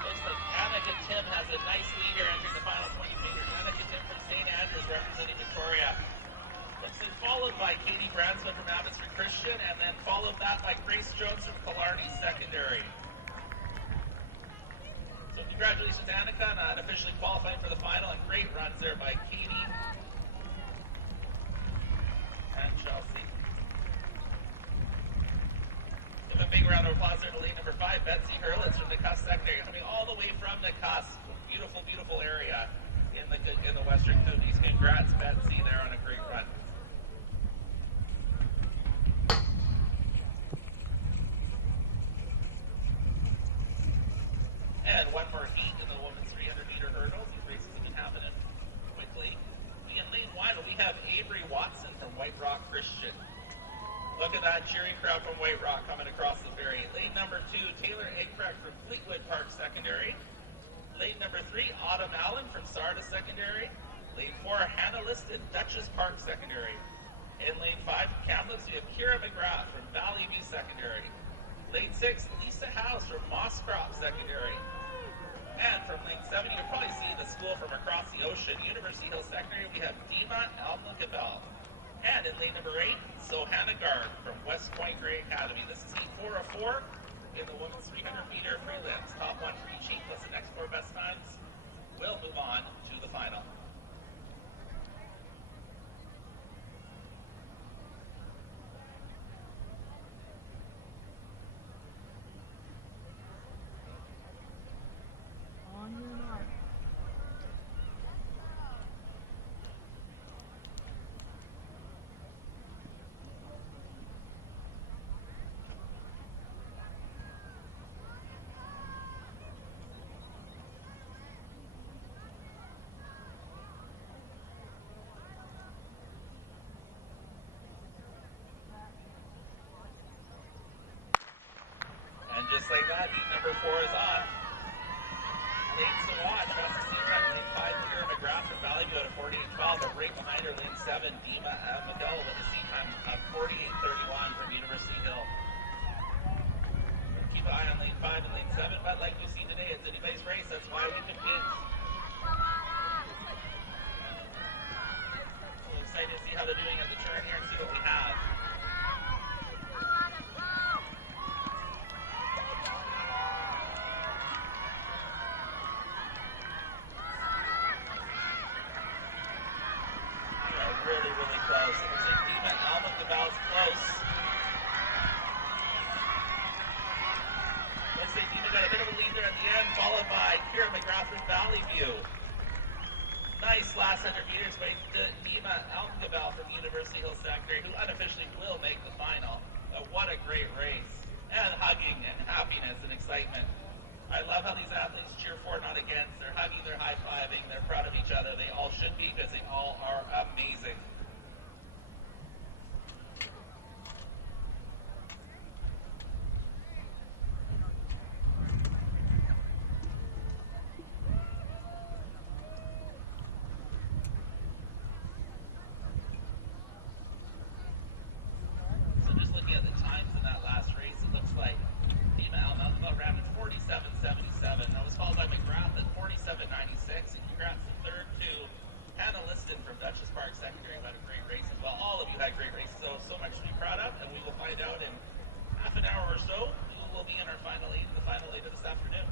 Looks like Annika Tim has a nice lead here entering the final 20 meters. Annika Tim from St. Andrews representing Victoria. Looks like followed by Katie Bransman from Abbotsford Christian, and then followed that by Grace Jones from Killarney Secondary. So congratulations, Annika, on officially qualifying for the final, and great runs there by Katie and Chelsea. Give a big round of applause there to lane number 5, Betsy Hurlitz from the Cusp Secondary, coming all the way from the Cusp. Beautiful, beautiful area in the Western Counties. Congrats, Betsy, there on a great run. And one more heat in the women's 300-meter hurdles. These races have been happening quickly. In lane 1, we have Avery Watson from White Rock Christian. Look at that cheering crowd from White Rock coming across the ferry. Lane number 2, Taylor Eggcrack from Fleetwood Park Secondary. Lane number 3, Autumn Allen from Sardis Secondary. Lane 4, Hannah Liston, Duchess Park Secondary. In lane 5, Kamloops, we have Kira McGrath from Valley View Secondary. Lane 6, Lisa House from Moss Crop Secondary. And from lane 7, you can probably see the school from across the ocean, University Hill Secondary, we have Dima Almugabel. And in lane number 8, Sohana Gard from West Point Gray Academy. This is heat 4 of 4 in the women's 300-meter prelims. Top 1 for each heat plus the next 4 best times will move on to the final. On your mark. And just like that, heat number 4 is on. Lane Sawat, fastest seat time, lane 5, Kira McGrath from Valley View at a 48.12, but right behind her, lane 7, Dima Miguel with a seat time of 48.31 from University Hill. Keep an eye on lane 5 and lane 7, but like you see today, it's anybody's race, that's why we compete. So excited to see how they're doing at the turn here and see what we have. Really, really close. It looks like Dima Almugabel's close. Looks like Dima got a bit of a lead there at the end, followed by Kira McGrath from Valley View. Nice last 100 meters by Dima Almugabel from University Hill Secondary, who unofficially will make the final. What a great race. And hugging and happiness and excitement. I love how these athletes cheer for, not against. They're hugging, they're high-fiving, they're proud of each other. They all should be because they all are amazing. So just looking at the times in that last race, it looks like Dima Almugabel ran at 47.77. That was followed by McGrath at 47.96. And congrats to third to Hannah Liston from Duchess Park Secondary, who had a great race as well. All of you had great races, so much to be proud of, and we will find out in half an hour or so who will be in our final 8 in the final 8 of this afternoon.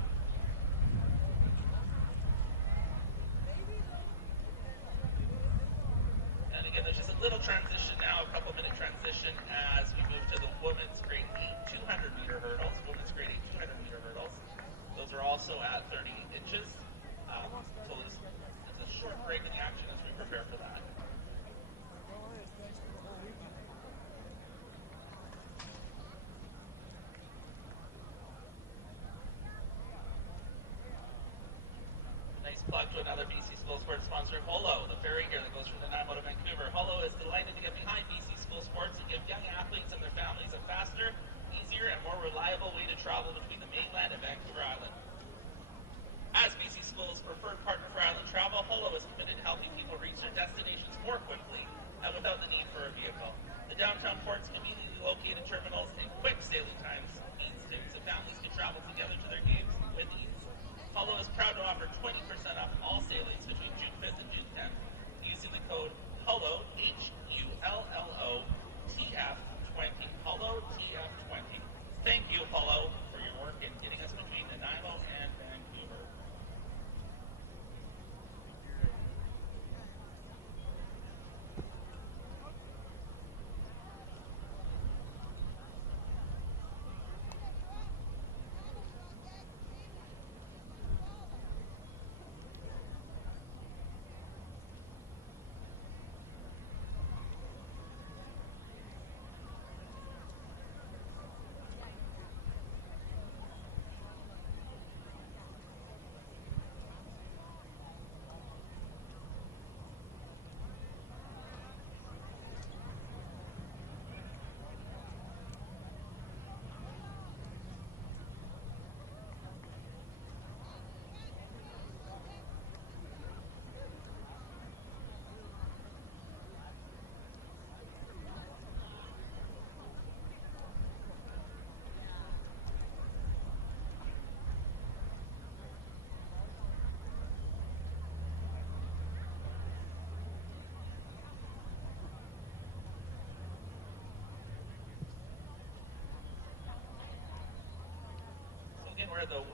And again, there's just a little transition now, a couple-minute transition as we move to the women's grade 8 200-meter hurdles. Women's grade 8 200-meter hurdles. Those are also at 30 inches. So it's a short break in the action as we prepare for that. Nice Plug to another BC School Sports sponsor, Holo, the ferry here that goes from Nanaimo to Vancouver. Holo is delighted to get behind BC School Sports and give young athletes and their families a faster, easier, and more reliable way to travel between the mainland and Vancouver Island. As BC School's preferred partner for island travel, Holo is committed to helping people reach their destinations more quickly and without the need for a vehicle. The downtown port's conveniently located terminals and quick sailing times mean students and families can travel together to their games with ease. Holo is proud to offer 20% off all sailings between June 5th and June 10th using the code HULLO, HULLO, TF20, HULLO, TF20. Thank you, Holo, for your work in getting us between Nanaimo and Vancouver.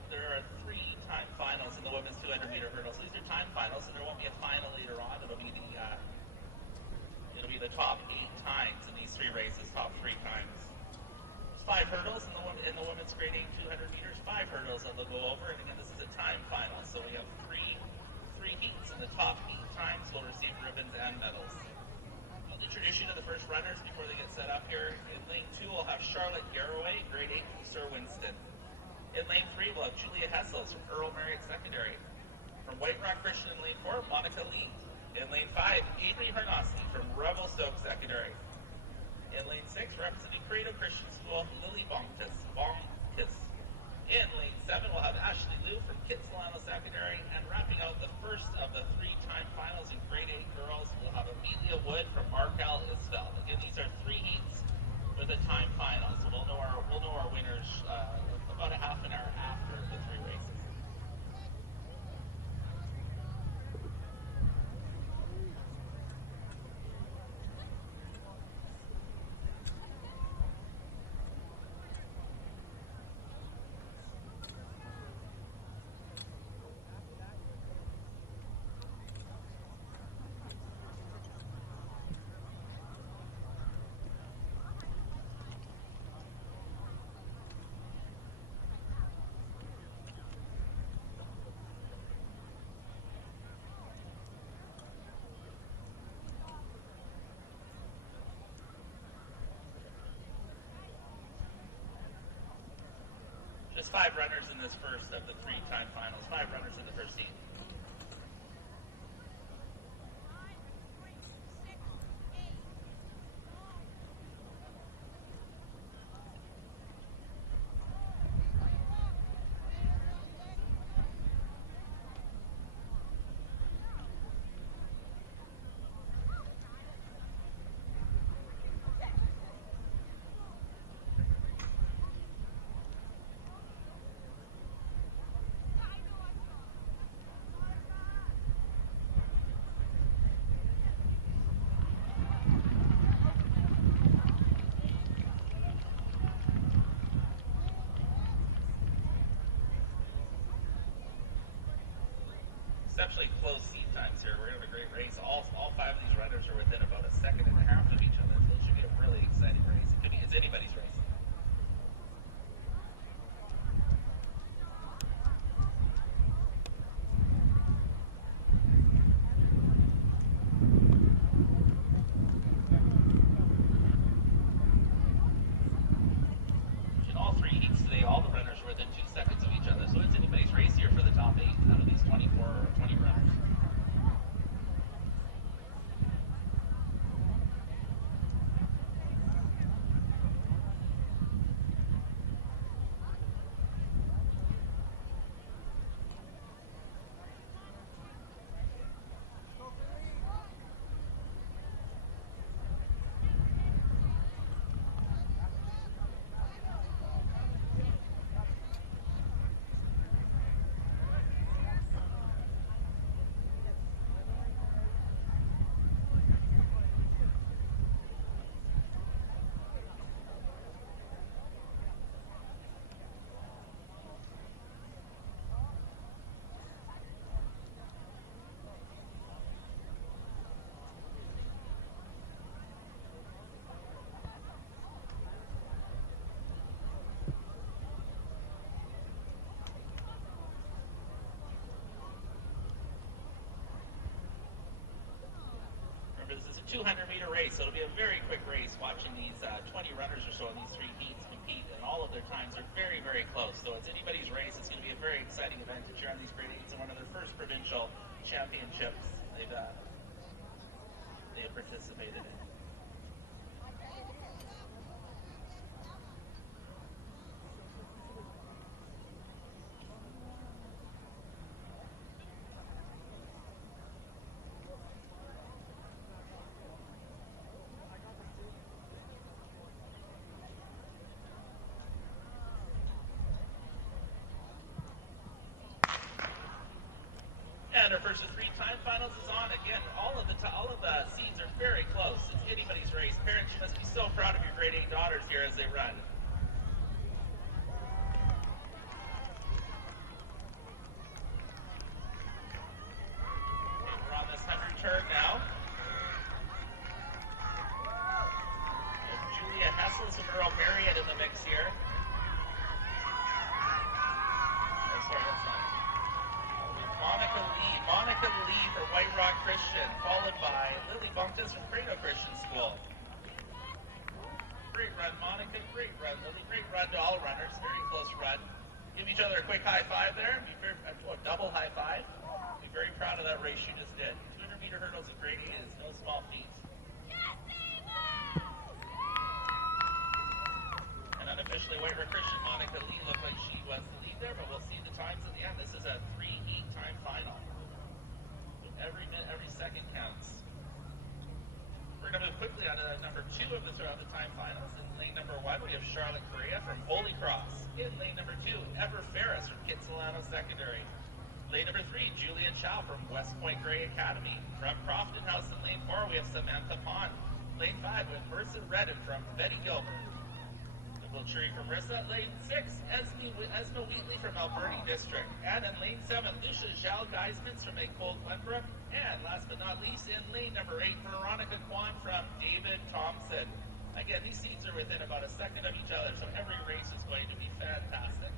There are 3 time finals in the women's 200-meter hurdles. These are time finals, and there won't be a final later on. It'll be the top 8 times in these 3 races, top 3 times. There's 5 hurdles in the women's grade 8 200 meters, 5 hurdles that they'll go over, and again, this is a time final, so we have three heats, and the top 8 times will receive ribbons and medals. I'll introduce you to the first runners before they get set up here. In lane 2, we'll have Charlotte Garraway, grade 8 from Sir Winston. In lane 3, we'll have Julia Hessels from Earl Marriott Secondary. From White Rock Christian in lane 4, Monica Lee. In lane 5, Avery Harnosky from Revelstoke Secondary. In lane 6, representing Credo Christian School, Lily Bonkus. In lane 7, we'll have Ashley Liu from Kitsilano Secondary. And wrapping out the first of the 3 time finals in grade 8 girls, we'll have Amelia Wood from Markel Isfeld. Again, these are 3 heats with a time final, so we'll know our winners about a half an hour after the 3 races. Just 5 runners in this first of the 3 time finals. 5 runners in the first heat. Exceptionally close seat times here. We're going to have a great race. All 5 of these runners are within about a second and a half of each other. So it should be a really exciting race. It's anybody's race. In all 3 heats today, all the runners are within 2 seconds of each other. So it's anybody's race here for the top 8 out of these 20 runners. 200-meter race. So it'll be a very quick race watching these 20 runners or so in these three heats compete, and all of their times are very, very close. So it's anybody's race. It's going to be a very exciting event to cheer on these grade 8s in one of their first provincial championships they've participated in. And our first of three time finals is on. Again, all of the seeds are very close. It's anybody's race. Parents, you must be so proud of your grade 8 daughters here as they run. Okay, we're on this 100 turn now. We have Julia Hessels and Earl Marriott in the mix here. Oh, sorry, that's not. Monica Lee for White Rock Christian, followed by Lily Bunktas from Credo Christian School. Great run, Monica. Great run, Lily. Great run to all runners. Very close run. Give each other a quick high five there. Be very, a double high five. Be very proud of that race you just did. 200-meter hurdles in grade 8 is no small feat. And unofficially, White Rock Christian Monica Lee looked like she was the lead there, but we'll see the times at the end. This is a 3-heat time final. Every minute, every second counts. We're going to move quickly on to number 2 of the time finals. In lane number 1, we have Charlotte Correa from Holy Cross. In lane number 2, Ever Ferris from Kitsilano Secondary. Lane number 3, Julia Chow from West Point Gray Academy. From Crofton House in lane 4, we have Samantha Pond. Lane 5, we have Mercer Redden from Betty Gilbert. We'll cheer for Marissa. Lane 6, Esma Wheatley from Alberni District. And in lane 7, Lucia Zhao Geismans from Cole Glenbrook. And last but not least, in lane number 8, Veronica Kwan from David Thompson. Again, these seats are within about a second of each other, so every race is going to be fantastic.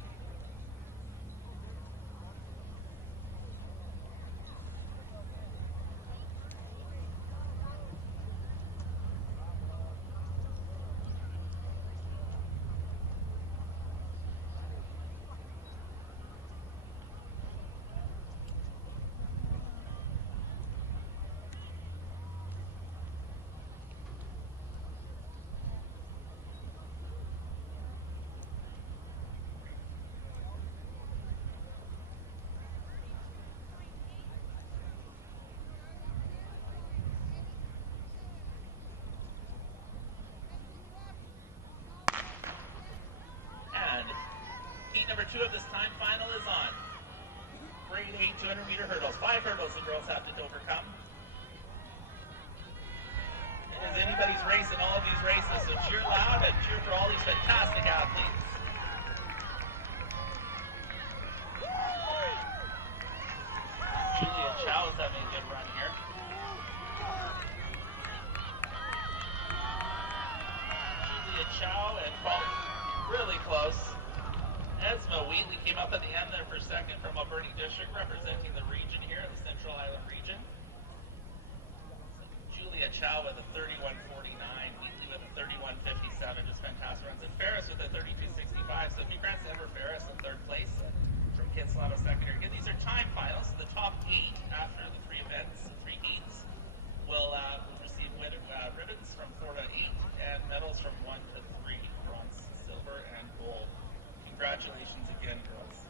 Number 2 of this time final is on. Grade 8 200-meter hurdles. 5 hurdles the girls have to overcome. It is anybody's race in all of these races, so cheer loud and cheer for all these fantastic athletes. Julia Chow is having a good run here. Julia Chow and Paul really close. Esma Wheatley came up at the end there for second from Alberni District, representing the region here, the Central Island region. Julia Chow with a 31.49, Wheatley with a 31.57, just fantastic runs. And Ferris with a 32.65, so congrats to Ever Ferris in 3rd place from Kitsilano Secondary. Again, these are time finals, so the top 8 after the 3 events, 3 heats, will receive ribbons from 4 to 8 and medals from 1 to 3, bronze, silver, and gold. Congratulations again, girls.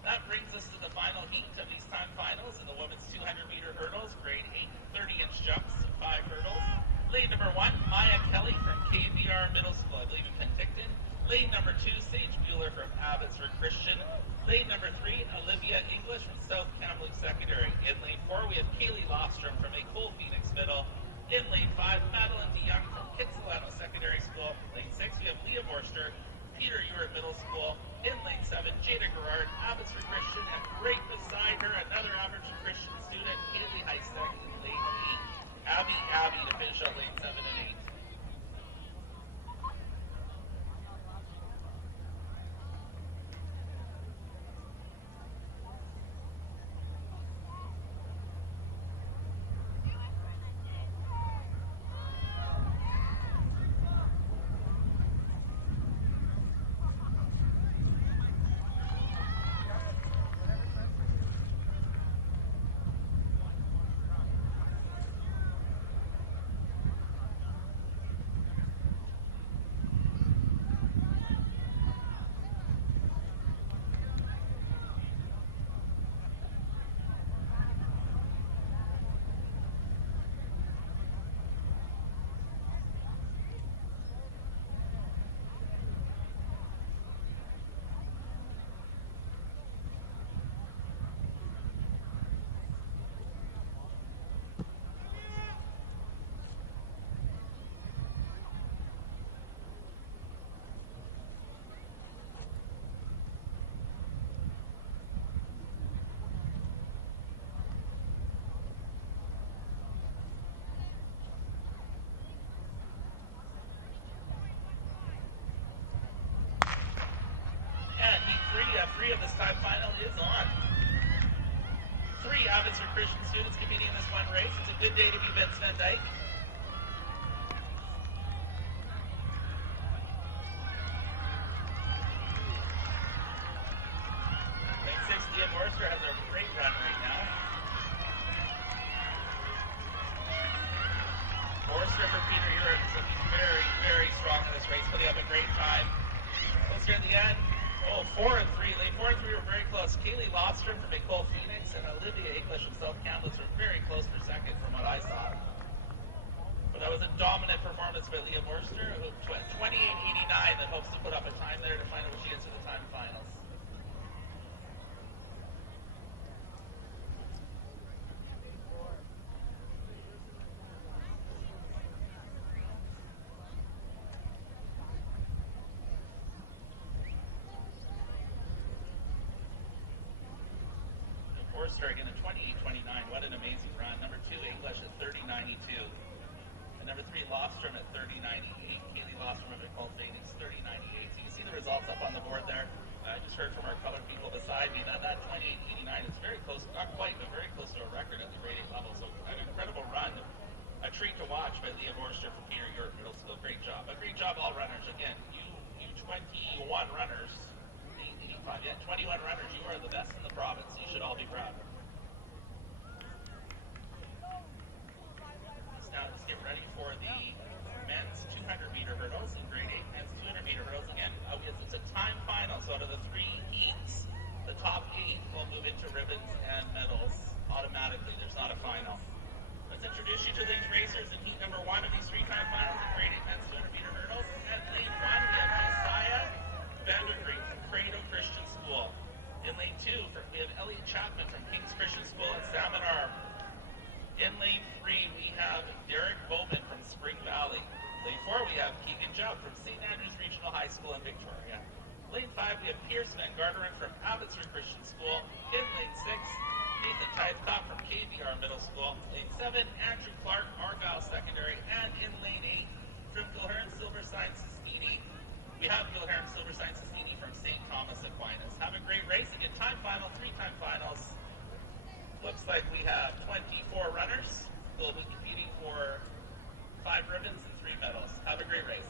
That brings us to the final heat of these time finals in the women's 200-meter hurdles, grade 8 30-inch jumps, 5 hurdles. Lane number 1, Maya Kelly from KVR Middle School, I believe in Penticton. Lane number 2, Sage Bueller from Abbotsford Christian. Lane number 3, Olivia English from South Kamloops Secondary. In lane 4, we have Kaylee Lofstrom from Cole Phoenix Middle. In lane 5, Madeline DeYoung from Kitsilano Secondary School. Lane 6, we have Leah Borster, Peter Ewart Middle School. In lane 7, Jada Gerard, Abbotsford Christian, and right beside her, another Abbotsford Christian student, Haley Heistek, in lane 8. Abby to finish out lane 7 and 8. 3 of this time final is on. 3 Abbotsford Christian students competing in this one race. It's a good day to be Vince Van Dyke. Lane 6, Leah Morster has a great run right now. Morster for Peter Europe is looking very, very strong in this race, putting up a great time. Closer at the end. Oh, 4 and 3. Lane 4 and 3 were very close. Kaylee Lobstrom from Nicole Phoenix and Olivia English from South Kamloops were very close for second from what I saw. But that was a dominant performance by Leah Morster, who 28.89 that hopes to put up a time there to find out when she gets to the time finals. Forster again at 28.29. What an amazing run. Number 2, English at 30.92. And number 3, Lofstrom at 30.98. Kaylee Lofstrom of Nicole Phoenix, 30.98. So you can see the results up on the board there. I just heard from our colored people beside me that 28.89 is very close, not quite, but very close to a record at the grade 8 level. So an incredible run. A treat to watch by Leah Forster from Peter York Middle School. Great job. A great job all runners. Again, you 21 runners. 21 runners, you are the best in the province. You should all be proud. So now let's get ready for the men's 200-meter hurdles in grade 8. Men's 200-meter hurdles again. It's a time final, so out of the 3 heats, the top 8 will move into ribbons and medals automatically. There's not a final. Let's introduce you to these racers in heat number 1 of these 3 time finals in grade 8 men's 200-meter hurdles. At lane 1, we have Josiah Vandergreet from Credo Christian School. In lane 2, we have Elliot Chapman from King's Christian School in Salmon Arm. In lane 3, we have Derek Bowman from Spring Valley. Lane 4, we have Keegan Jubb from St. Andrews Regional High School in Victoria. Lane 5, we have Pierce Van Garderen from Abbotsford Christian School. In lane 6, Nathan Tythcott from KVR Middle School. Lane 7, Andrew Clark, Argyle Secondary. And in lane 8, from Gilherm Silver Sciences Meany, we have Gilherm Silver Sciences Meany from St. Thomas Aquinas. Have a great race. Again, time final, 3 time finals. Looks like we have 24 runners who will be competing for 5 ribbons and 3 medals. Have a great race.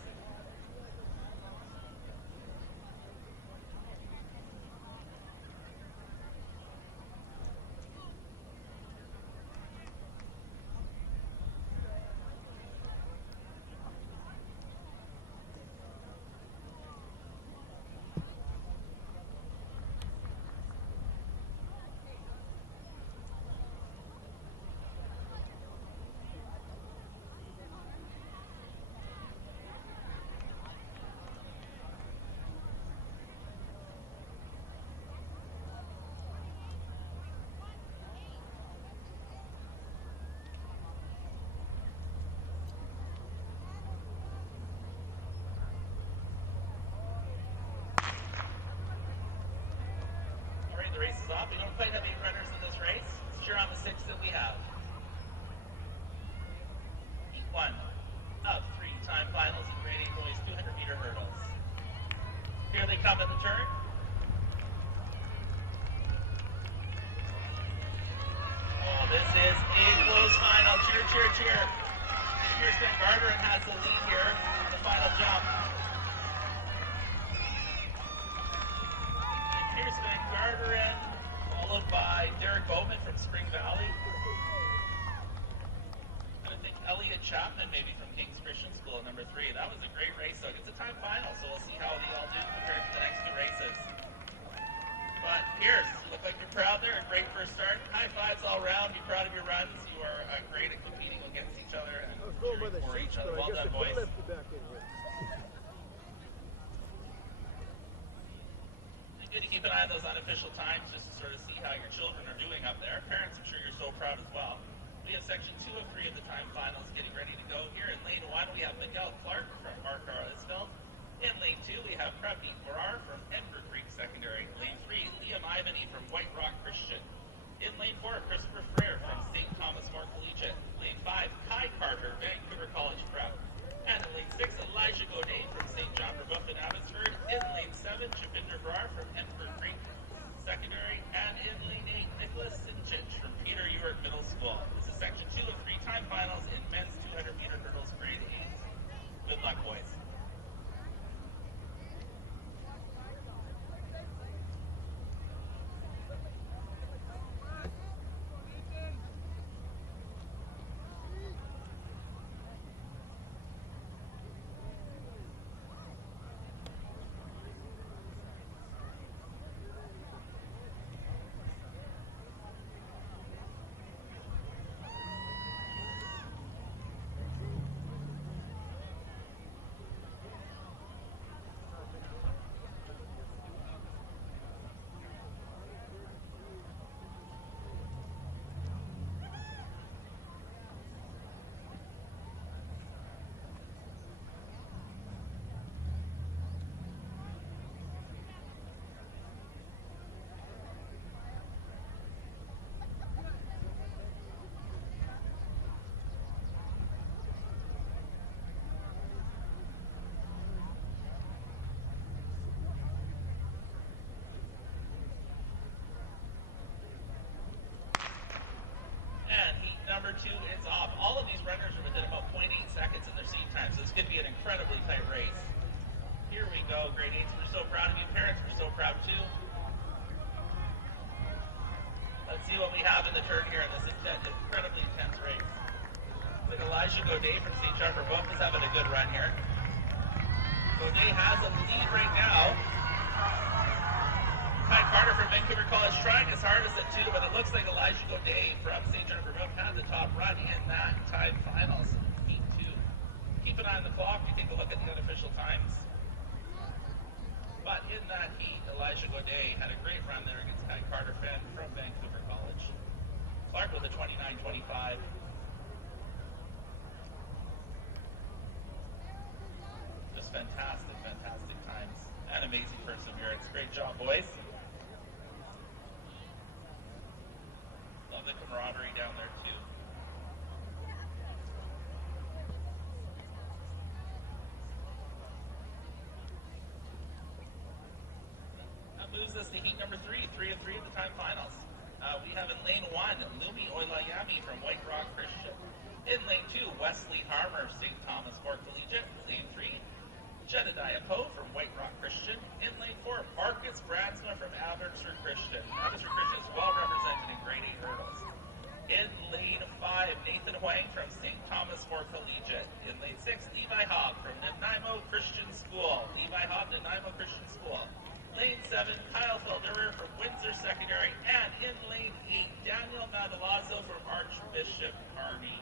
The race is off. We don't quite have 8 runners in this race. Let's cheer on the 6 that we have. Heat 1 of 3 time finals in grade 8 boys 200-meter hurdles. Here they come at the turn. Oh, this is a close final. Cheer, cheer, cheer. Pierce Van Garderen has the lead here in the final jump. Pierce Van Garderen, followed by Derek Bowman from Spring Valley. And I think Elliot Chapman maybe from King's Christian School, number 3. That was a great race, so it's a time final, so we'll see how they all do compared to the next 2 races. But Pierce, you look like you're proud there. A great first start. High fives all around. Be proud of your runs. You are great at competing against each other and cheering for each other. Well done, boys. Good to keep an eye on those unofficial times just to sort of see how your children are doing up there. Parents, I'm sure you're so proud as well. We have section 2 of 3 of the time finals getting ready to go here. In lane 1, we have Miguel Clark from Markar Isfeld. In lane 2, we have Pravneet Morar from Edgar Creek Secondary. Lane 3, Liam Ivany from White Rock Christian. In lane 4, Christopher Frere from St. Thomas More Collegiate. Lane 5, Kai Carter, Vancouver College Prep. And in lane 6, Elijah Godin from St. John Brebeuf in Abbotsford. In lane 7, Javinder Brar from Edgar Creek see what we have in the turn here in this incredibly intense race. Looks like Elijah Godet from St. John Verboeuf is having a good run here. Godet has a lead right now. Ty Carter from Vancouver College trying his hardest at 2, but it looks like Elijah Godet from St. John Verboeuf had the top run in that time finals. Heat 2. Keep an eye on the clock. You take a look at the unofficial times. But in that heat, Elijah Godet had a great run there against Ty Carter from Vancouver College. Clark with a 29.25. Just fantastic, fantastic times. And amazing perseverance. Great job, boys. Love the camaraderie down there, too. That moves us to heat number 3, 3 of 3 of the time finals. We have in lane 1, Lumi Oilayami from White Rock Christian. In lane 2, Wesley Harmer, St. Thomas More Collegiate. Lane 3, Jedediah Poe from White Rock Christian. In lane 4, Marcus Bransma from Abbotsford Christian. Abbotsford Christian is well represented in grade 8 hurdles. In lane 5, Nathan Huang from St. Thomas More Collegiate. In lane 6, Levi Hobb from Nanaimo Christian School. Levi Hobb, Nanaimo Christian School. Lane 7, Kyle Felderer from Windsor Secondary. And in lane 8, Daniel Madalazzo from Archbishop Kearney.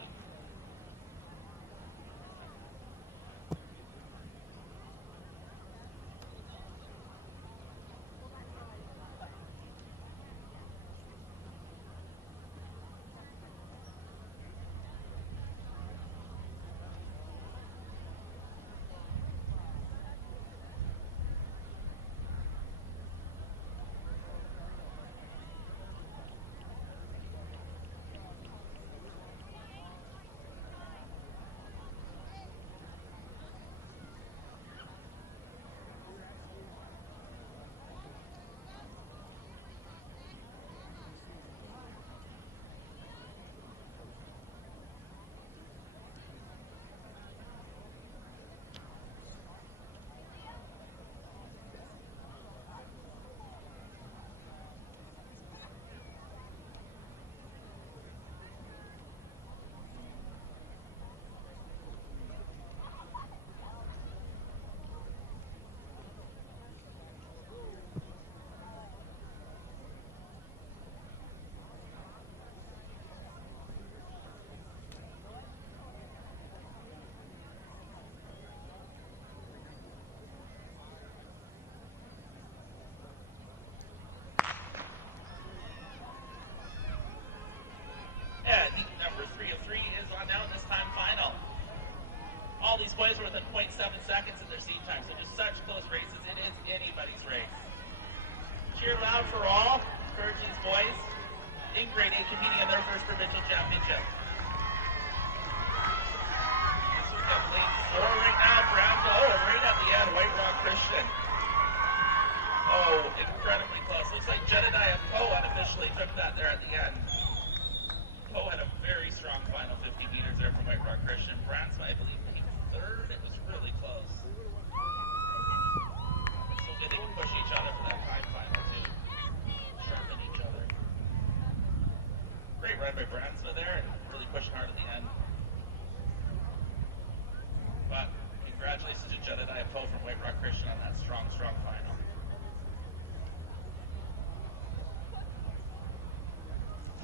All these boys are within 0.7 seconds in their seat time, so just such close races. It is anybody's race. Cheer loud for all. Encourage these boys in grade 8 competing in their first provincial championship. So we've got lane 4 right now. Browns, right at the end, White Rock Christian. Oh, incredibly close. Looks like Jedediah Poe unofficially took that there at the end. Poe had a very strong final 50 meters there from White Rock Christian. Bransma, I believe, came third. It was really close. So good they can push each other for that time final, too. Sharpen each other. Great run by Bransma there, and really pushing hard at the end. But congratulations to Jedediah Poe from White Rock Christian on that strong, strong final.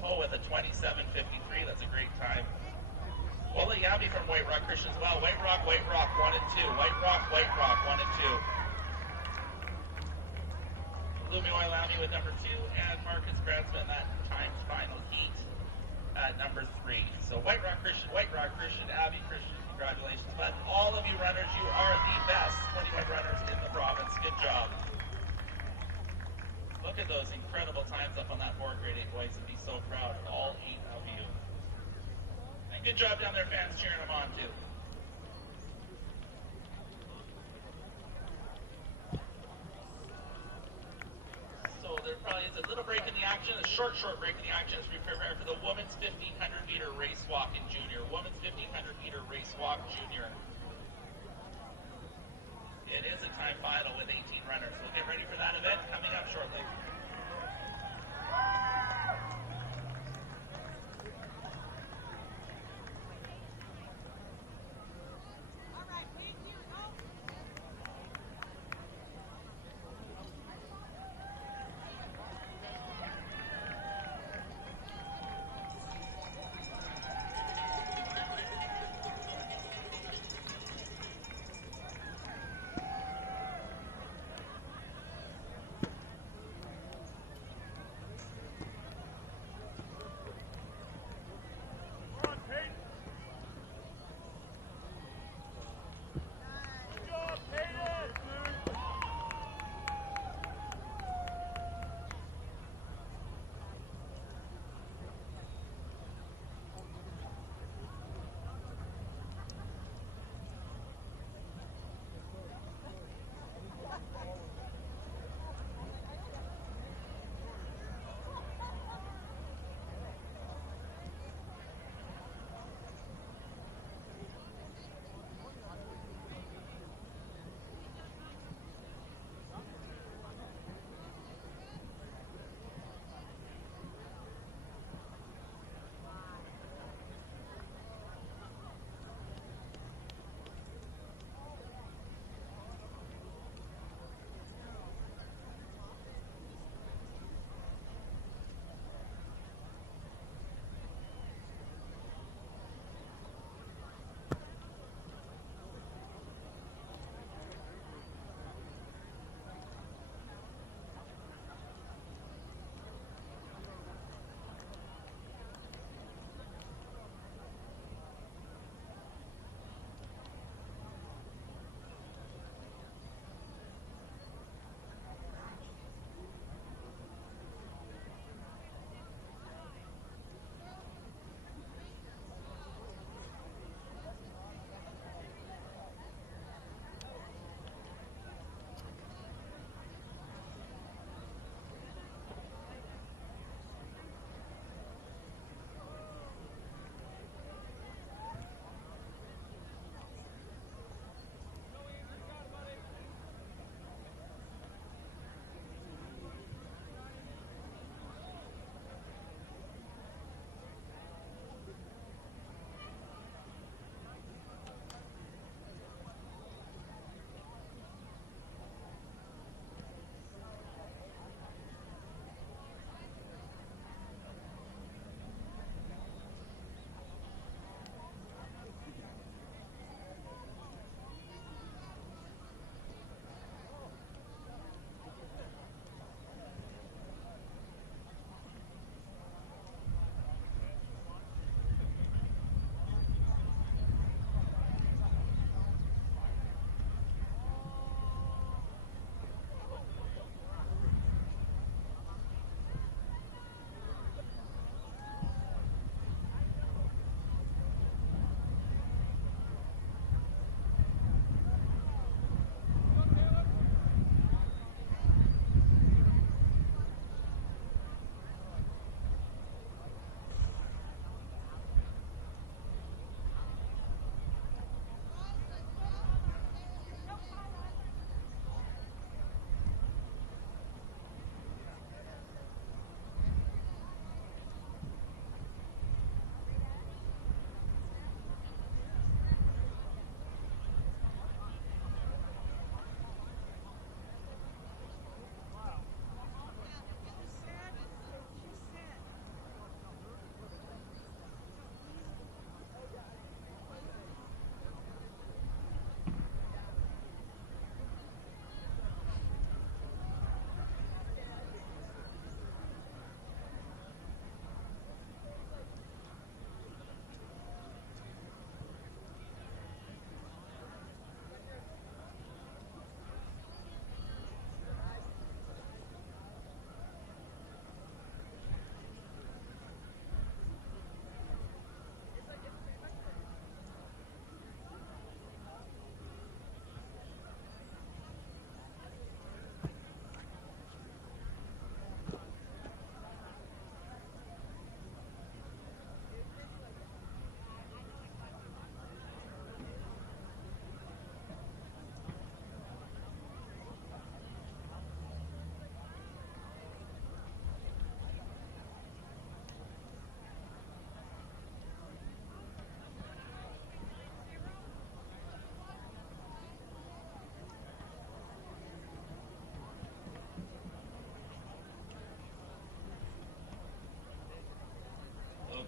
Poe with a 27.53, that's a great time. Olayami from White Rock Christian as well. White Rock, 1 and 2. White Rock, 1 and 2. Lumi Oilami with number 2, and Marcus Bransma in that timed final heat at number 3. So White Rock Christian, Abbey Christian, congratulations. But all of you runners, you are the best 25 runners in the province. Good job. Look at those incredible times up on that board, grade 8 boys, and be so proud of all 8 of you. And good job down there, fans, cheering them on, too. So there probably is a little break in the action, a short break in the action as we prepare for the women's 1500 meter race walk in junior. Women's 1500 meter race walk junior. It is a time final with 18 runners. We'll get ready for that event coming up shortly.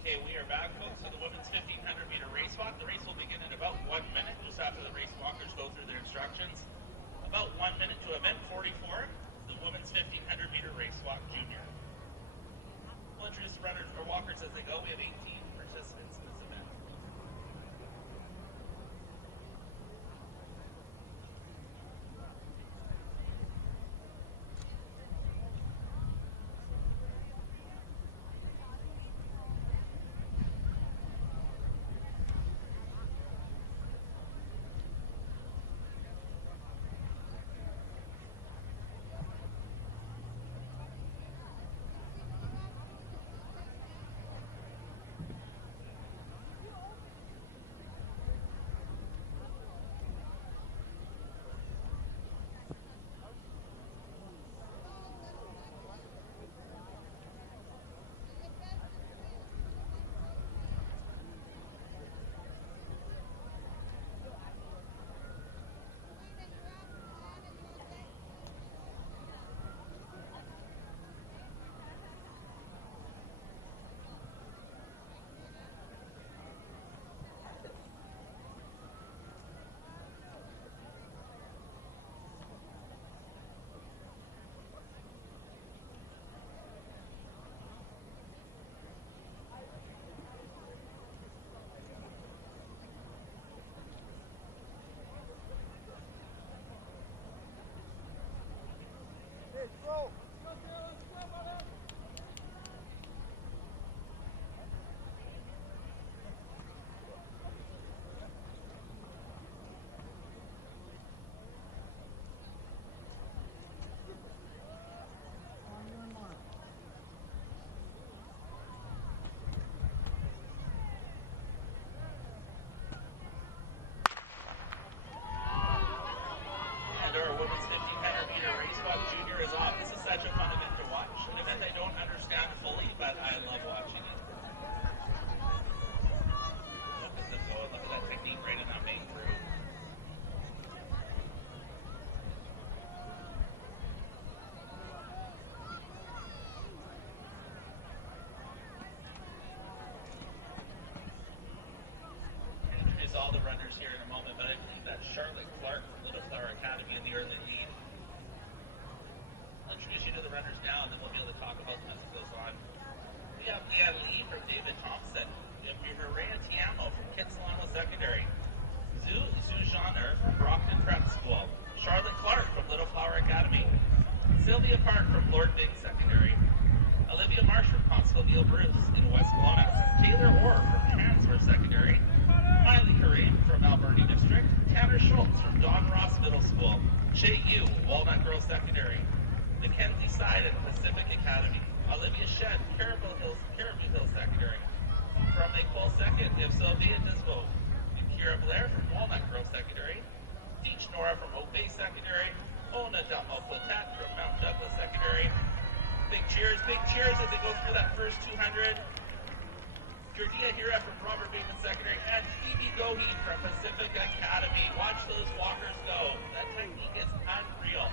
Okay, we are back, folks, for the women's 1500 meter race walk. The race will begin in about 1 minute, just after the race walkers go through their instructions. About 1 minute to event 44, the women's 1500 meter race walk junior. We'll introduce runners or walkers as they go. We have 18 participants in this event. Our women's 1500 meter race walk junior is off. This is such a fun event to watch. An event I don't understand fully, but I love watching it. Look at them go. Look at that technique right in that main through. I'll introduce all the runners here in a moment, but I believe that's Charlotte Clark from Little Flower Academy in the early lead. I'll introduce you to the runners now, and then we'll be able to talk about them as it goes on. We have Leanne Lee from David Thompson. We have Maria Tiamo from Kitsilano Secondary. Sue Genre from Brockton Prep School. Charlotte Clark from Little Flower Academy. Sylvia Park from Lord Biggs Secondary. Olivia Marsh from Constable Bruce in West Kelowna. Taylor Orr from Hansworth Secondary. Miley Kareem from Alberni District. Tanner Schultz from Don Ross Middle School. Shay Yu, Walnut Girls Secondary. Mackenzie Side at Pacific Academy. Olivia Shed, Caribou Hills Secondary. From Nicole Second, we have Sylvia Disbo. And Kira Blair from Walnut Girls Secondary. Teach Nora from Oak Bay Secondary. Ona Platet from Mount Douglas Secondary. Big cheers as they go through that first 200. Jordia Hira from Robert Bateman Secondary, and Phoebe Gohi from Pacific Academy. Watch those walkers go. That technique is unreal.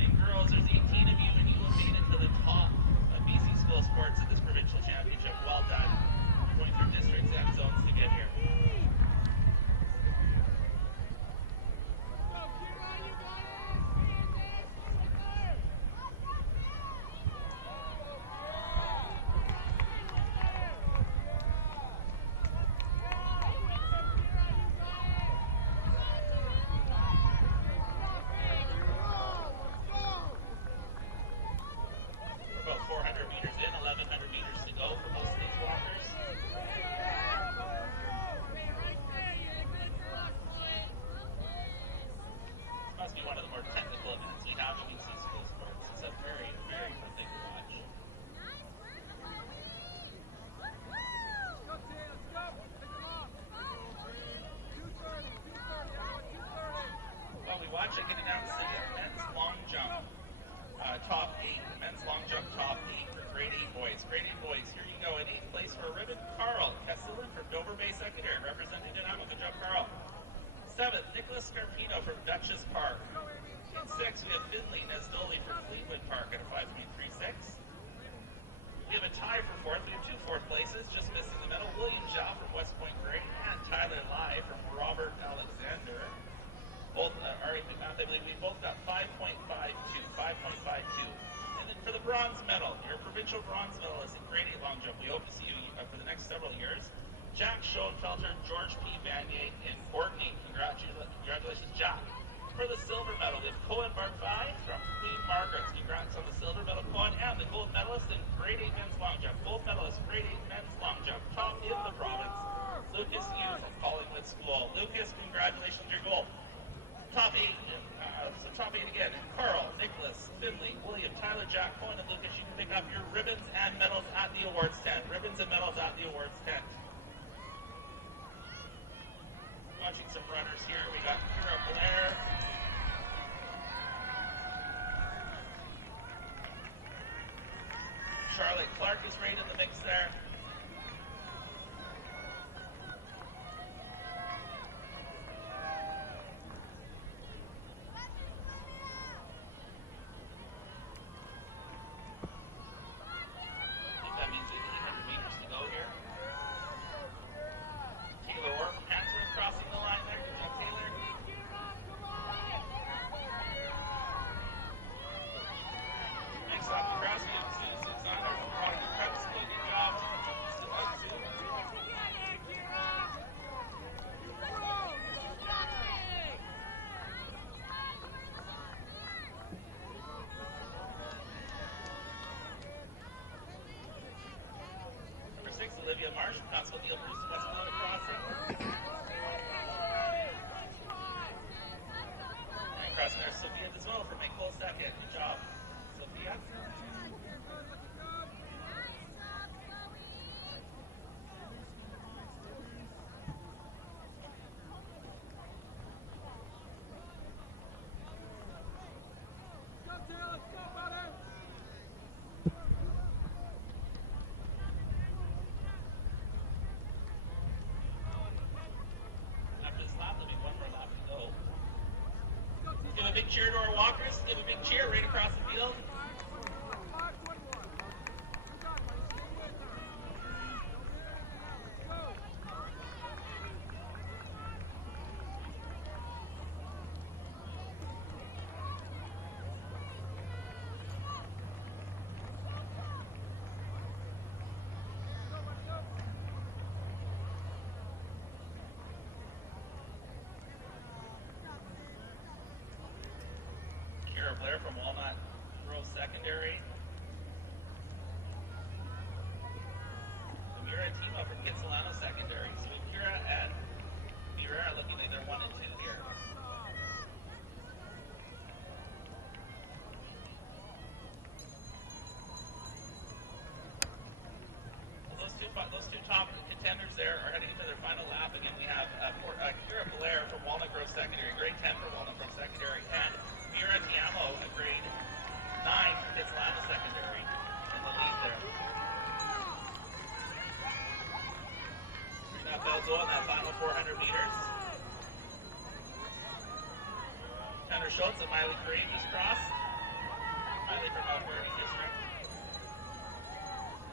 And girls, there's 18 of you, and you have made it to the top of BC School Sports at this provincial championship. Well done. Going through districts and zones to get here. About 400 meters in, 1,100 meters to go for most of these walkers. This must be one of the more technical events we have in BC School Sports. It's a very, very fun thing to watch. While we watch, I can announce the men's long jump top 8. The men's long jump top 8 for grade 8 boys. Grade 8 boys, here you go. In 8th place for a ribbon, Carl Kesselin from Dover Bay Secondary, representing Denham. Good job, Carl. 7th, Nicholas Scarpino from Dutchess Park. In 6th, we have Finley Nesdoli from Fleetwood Park at a 5.36. We have a tie tied for fourth. We have two fourth places, just missing the medal. William Zhao from West Point Grade and Tyler Lai from Robert Alexander. Both are in math. I believe we both got 5.52. And then for the bronze medal, your provincial bronze medalist in grade 8 long jump. We hope to see you for the next several years. Jack Schoenfelter, George P. Vanier in Orkney. Congratulations, Jack. For the silver medal, we have Cohen Barfai from Queen Margaret's. Congrats on the silver medal, Cohen, and the gold medalist in grade 8 men's long jump. Gold medalist, grade 8 men's long jump. Top in the province, Lucas Yu from Collingwood School. Lucas, congratulations on your gold. Top 8, top 8 again. Carl, Nicholas, Finley, William, Tyler, Jack, Cohen, and Lucas. You can pick up your ribbons and medals at the awards tent. Ribbons and medals at the awards tent. Watching some runners here. We got Kira Blair. Charlotte Clark is right in the mix there. I think that means we have 800 meters to go here. Taylor Orr from Hansworth crossing the line there. Good job, Taylor. Next off the cross, we have students on there from Prodigy Prep School. Good job. Still out soon. Number 6, Olivia Marsh from Knoxville Neil Bruce, West Florida crossing. And crossing there, Sophia Desmo from Maycole second. Good job, Sophia. After this lap, there'll be one more lap to go. Let's give a big cheer to our walkers. Let's give a big cheer right across the field. Kira Blair from Walnut Grove Secondary. Amira Tima from Kitsilano Secondary. So Kira and Mira are looking like they're 1 and 2 here. Well, those two top contenders there are heading into their final lap. Again, we have Kira Blair from Walnut Grove Secondary, grade 10 for Walnut Grove Secondary, and Mira Tiamo, a grade 9 for Kitsilano Secondary, in the lead there. Now Belzo on that final 400 meters. Tanner Schultz and Miley Kareem just crossed. Miley from Alberta District.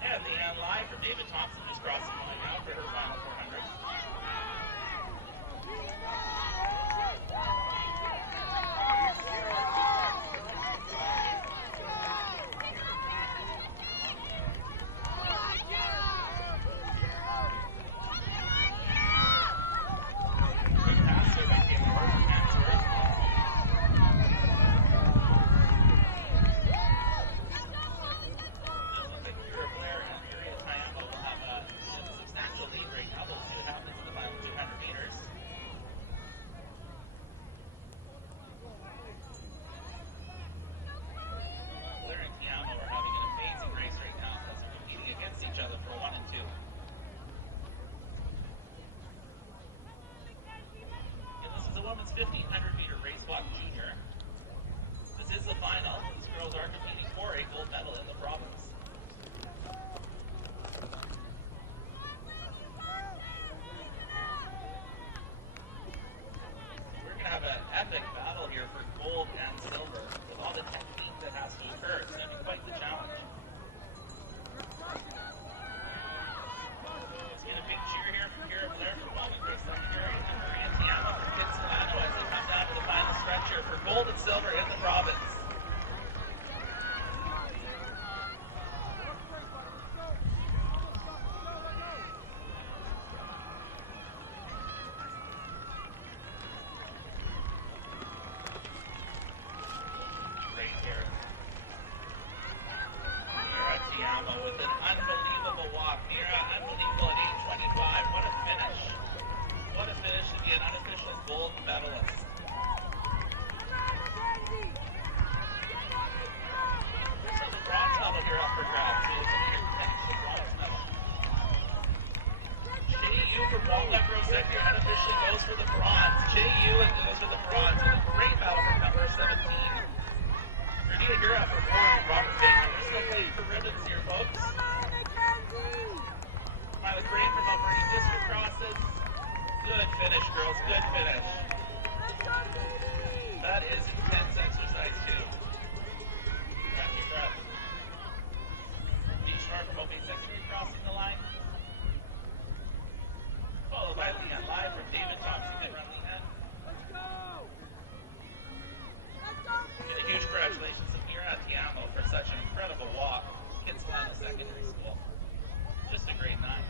And Leanne Lai from David Thompson just crossing the line now for her final 400. Good pass there by Taylor Orr from Hansworth. Doesn't look like Kira Blair and Miriam Tayama will have a substantial lead right now. We'll see what happens in the final 200 meters. Blair and Tiamo are having an amazing race right now as they're competing against each other for 1 and 2. And this is a women's 1,500 meter race walk junior. This is the final. These girls are competing for a gold medal in the province. We're going to have an epic battle here for gold and silver with all the technique that has to occur. It's going to be quite the challenge. Tiamo with an unbelievable walk. Mira, unbelievable at 8:25. What a finish. What a finish to be an unofficial gold medalist. There's a bronze medal here up for grabs, too. Somebody here contending for the bronze medal. Jay Yu from Walnut Grove Sector unofficially goes for the bronze. Jay Yu goes for the bronze with a great battle from number 17. Renita Hira from Warren, Robert Baker. We're still playing for ribbons here, folks. Miley Crane from Alberta Discus crosses. Good finish, girls. Good finish. That is intense exercise, too. Catch your breath. Beach North from Open Sector crossing the line. Followed by Leanne Live from David Thompson. Good run, Leanne. And a huge congratulations to Mira Tiamo for such an incredible walk. Kitsilano Secondary School. Just a great night.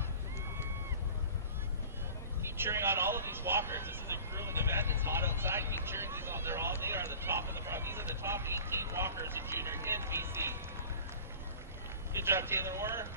Keep cheering on all of these walkers. This is a grueling event. It's hot outside. Keep cheering these on. They're all. They are the top of the front. These are the top 18 walkers in junior in BC. Good job, Taylor Orr.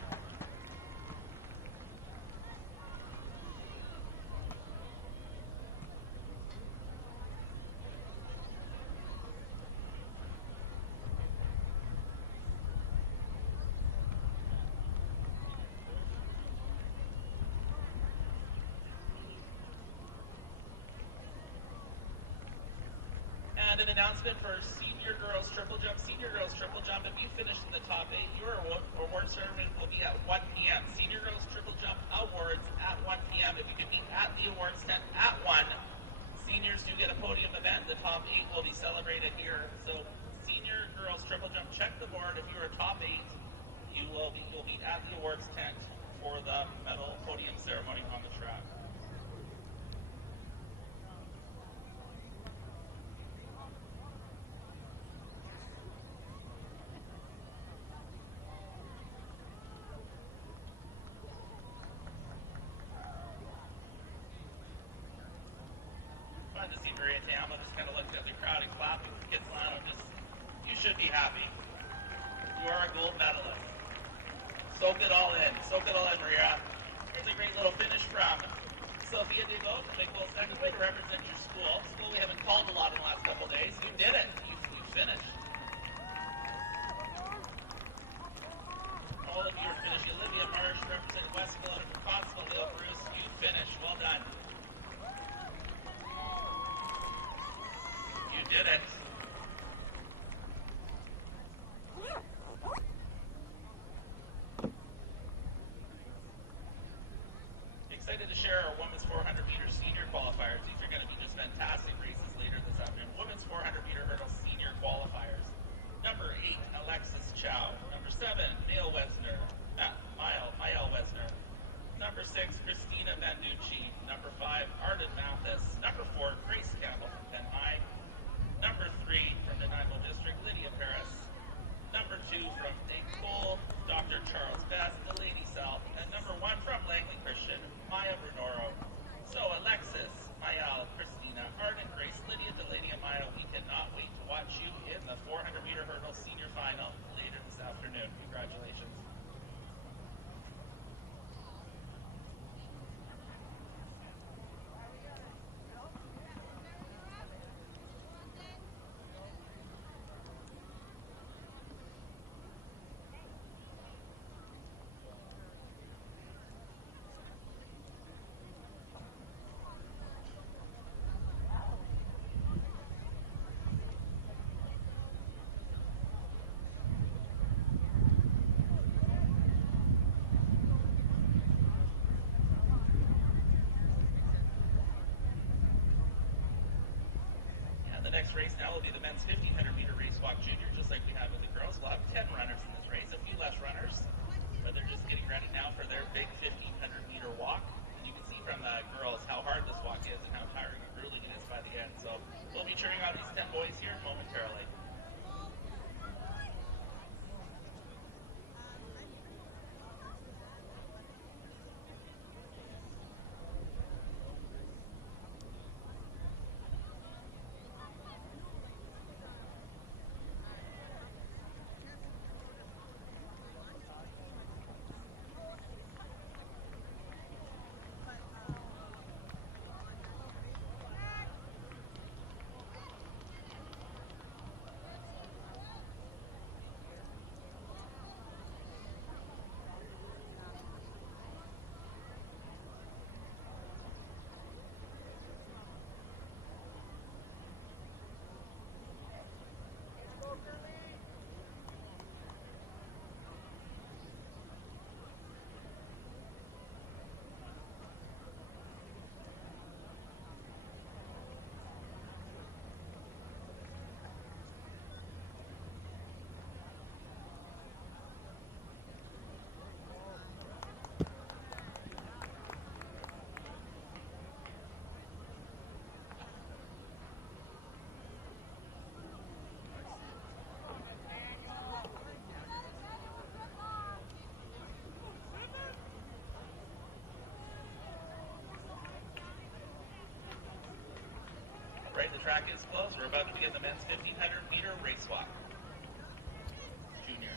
And an announcement for senior girls triple jump. Senior girls triple jump, if you finish in the top 8, your award ceremony will be at 1 p.m. Senior girls triple jump awards at 1 p.m. If you can be at the awards tent at 1, seniors do get a podium event. The top 8 will be celebrated here. So senior girls triple jump, check the board. If you are top 8, you'll be at the awards tent for the medal podium ceremony on the track. To see Maria Tiamo just kind of looked at the crowd and clapping for Kitsilano. You should be happy. You are a gold medalist. Soak it all in. Soak it all in, Maria. Here's a great little finish from Sophia Digo from Nicole Second Way to represent your school. School we haven't called a lot in the last couple of days. You did it. You finished. All of you are finished. Olivia Marsh representing West Kelowna from Constable Leo Bruce. You finished. Well done. You did it. Excited to share our women's 400 meter senior qualifiers. These are going to be just fantastic races later this afternoon. Women's 400 meter hurdle senior qualifiers. Number 8, Alexis Chow. Number 7, Mael Wesner. Mael Wesner. Number 6, Christina Banducci. Number 5, Arden Mathis. Number 4, Grace Campbell from Penn High. Number 3 from the Nanaimo District, Lydia Paris. Number 2 from Nicole, Dr. Charles Best, the Lady South. And number 1 from Langley Christian, Maya Brunoro. So Alexis, Mayal, Christina, Arden, Grace, Lydia, Delania, Maya, we cannot wait to watch you in the 400 meter hurdle senior final later this afternoon. Congratulations. The next race now will be the men's 1500 meter race walk junior, just like we had with the girls. We'll have 10 runners in this race, a few less runners, but they're just getting ready now for their big 1500 meter walk. And you can see from the girls how hard this walk is and how tiring and grueling it is by the end. So we'll be cheering on these 10 boys here momentarily. track is closed. We're about to begin the men's 1500 meter race walk. Junior.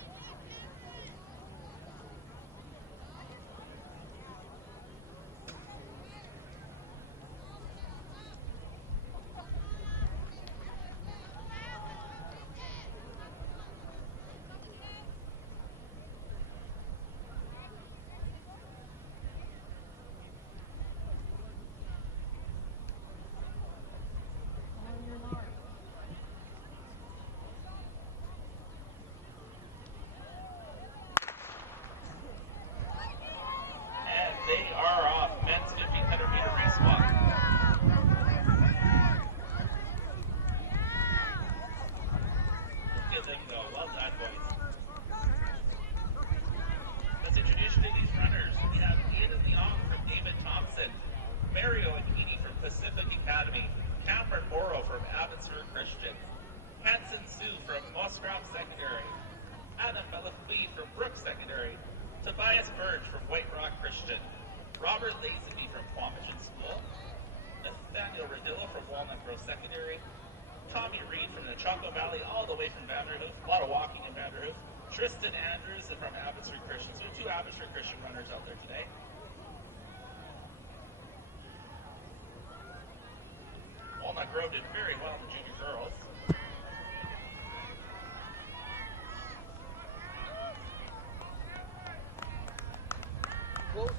They are off. Men's 1500 meter race walk. Look at them go. Well done, boys. Let's introduce you to these runners. We have Ian Leong from David Thompson, Mario Aguini from Pacific Academy, Cameron Morrow from Abbotsford Christian, Hanson Sue from Musgrave Secondary, Adam Malafui from Brooks Secondary, Tobias Burge from White Rock Christian, Robert Lazenby from Quamagen School, Nathaniel Radillo from Walnut Grove Secondary, Tommy Reed from the Chaco Valley, all the way from Vanderhoof, a lot of walking in Vanderhoof, Tristan Andrews from Abbotsford Christian. So 2 Abbotsford Christian runners out there today. Walnut Grove did very well in the junior girls. Close.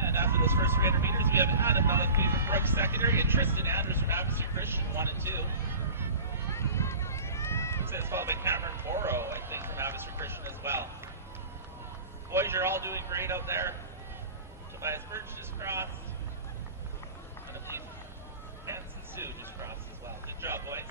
And after those first 300 meters, we have Adam Malafui from Brooks Secondary and Tristan Andrews from Abbotsford Christian, 1 and 2. It's followed by Cameron Morrow, I think, from Abbotsford Christian as well. Boys, you're all doing great out there. Tobias Birch just crossed. And I believe Hanson Sue just crossed as well. Good job, boys.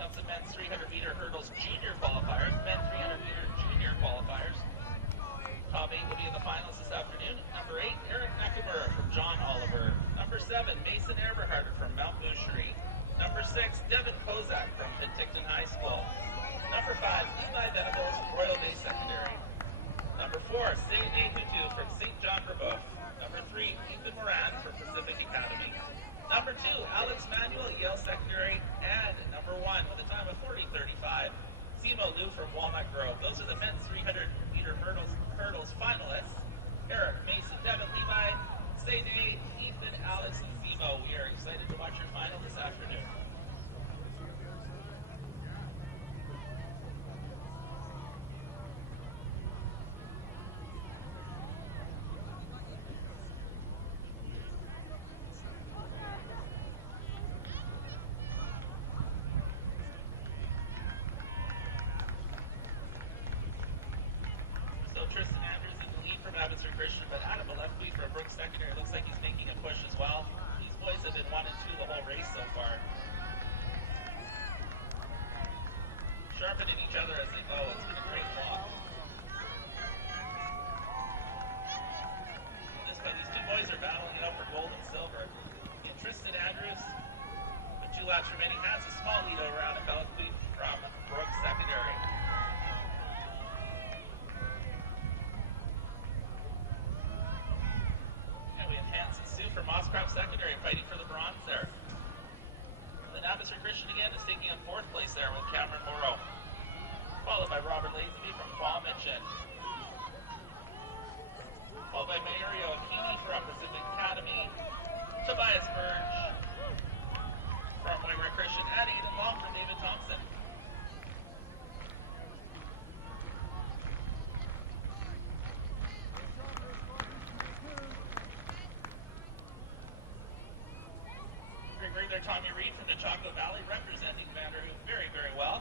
Now the men's 300 meter hurdles junior qualifiers, men 300 meter junior qualifiers. Top 8 will be in the finals this afternoon. Number 8, Eric Nakamura from John Oliver. Number 7, Mason Eberhardt from Mount Boucherie. Number 6, Devin Kozak from Penticton High School. Number 5, Eli Venables from Royal Bay Secondary. Number 4, Seyne Hutu from St. John Brebeuf. Number 3, Ethan Moran from Pacific Academy. Number 2, Alex Manuel, Yale Secondary. And number 1, with a time of 40:35, Simo Liu from Walnut Grove. Those are the men's 300 meter hurdles finalists. Eric, Mason, Devin, Levi, Seyne, Ethan, Alex, and Simo. We are excited to watch your final this afternoon. Tristan Andrews is the lead from Abbotsford Christian, but Adam Malefui from Brooks Secondary looks like he's making a push as well. These boys have been 1 and 2 the whole race so far. Sharpening each other as they go. It's been a great walk. These 2 boys are battling it out for gold and silver. And Tristan Andrews, with 2 laps remaining, has a small lead over Adam Malefui from Brooks Secondary. Hanson Sue from Musgrave Secondary fighting for the bronze there. And then Abbotsford Christian again is taking on 4th place there with Cameron Morrow. Followed by Robert Lazenby from Quamagen. Followed by Mario Aguini from Pacific Academy. Tobias Burge from White Rock Christian. And Eden Long from David Thompson. There, Tommy Reed from the Chaco Valley, representing Vanderhoof very, very well.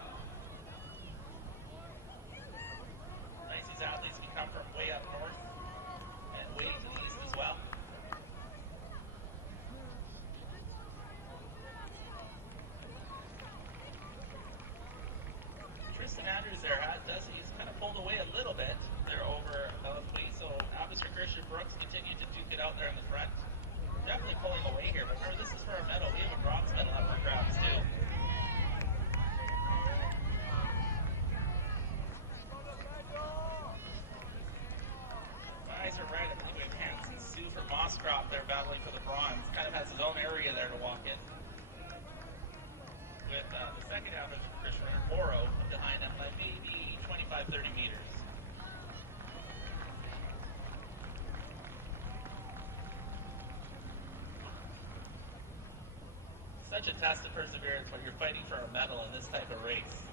Nice, these athletes can come from way up north and way to the east as well. there in the front. Definitely pulling away here, but remember, this is for a medal. We have a bronze medal up for grabs, too. Guys are right. I believe we have Hanson Sue from Mosscrop there battling for the bronze. Kind of has his own area there to walk in. With the second average Christian runner, Boro, behind him by maybe 25-30 meters. Such a test of perseverance when you're fighting for a medal in this type of race.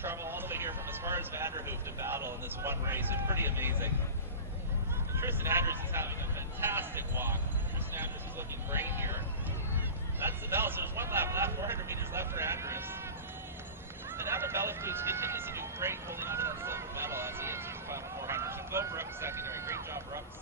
Travel all the way here from as far as Vanderhoof to battle in this one race. It's pretty amazing. Tristan Andrews is having a fantastic walk. Tristan Andrews is looking great here. That's the medal, so there's one lap left, 400 meters left for Andrews. And Adam Bellacluz continues to do great holding on to that silver medal as he enters the final 400. So go Brooks secondary. Great job, Brooks.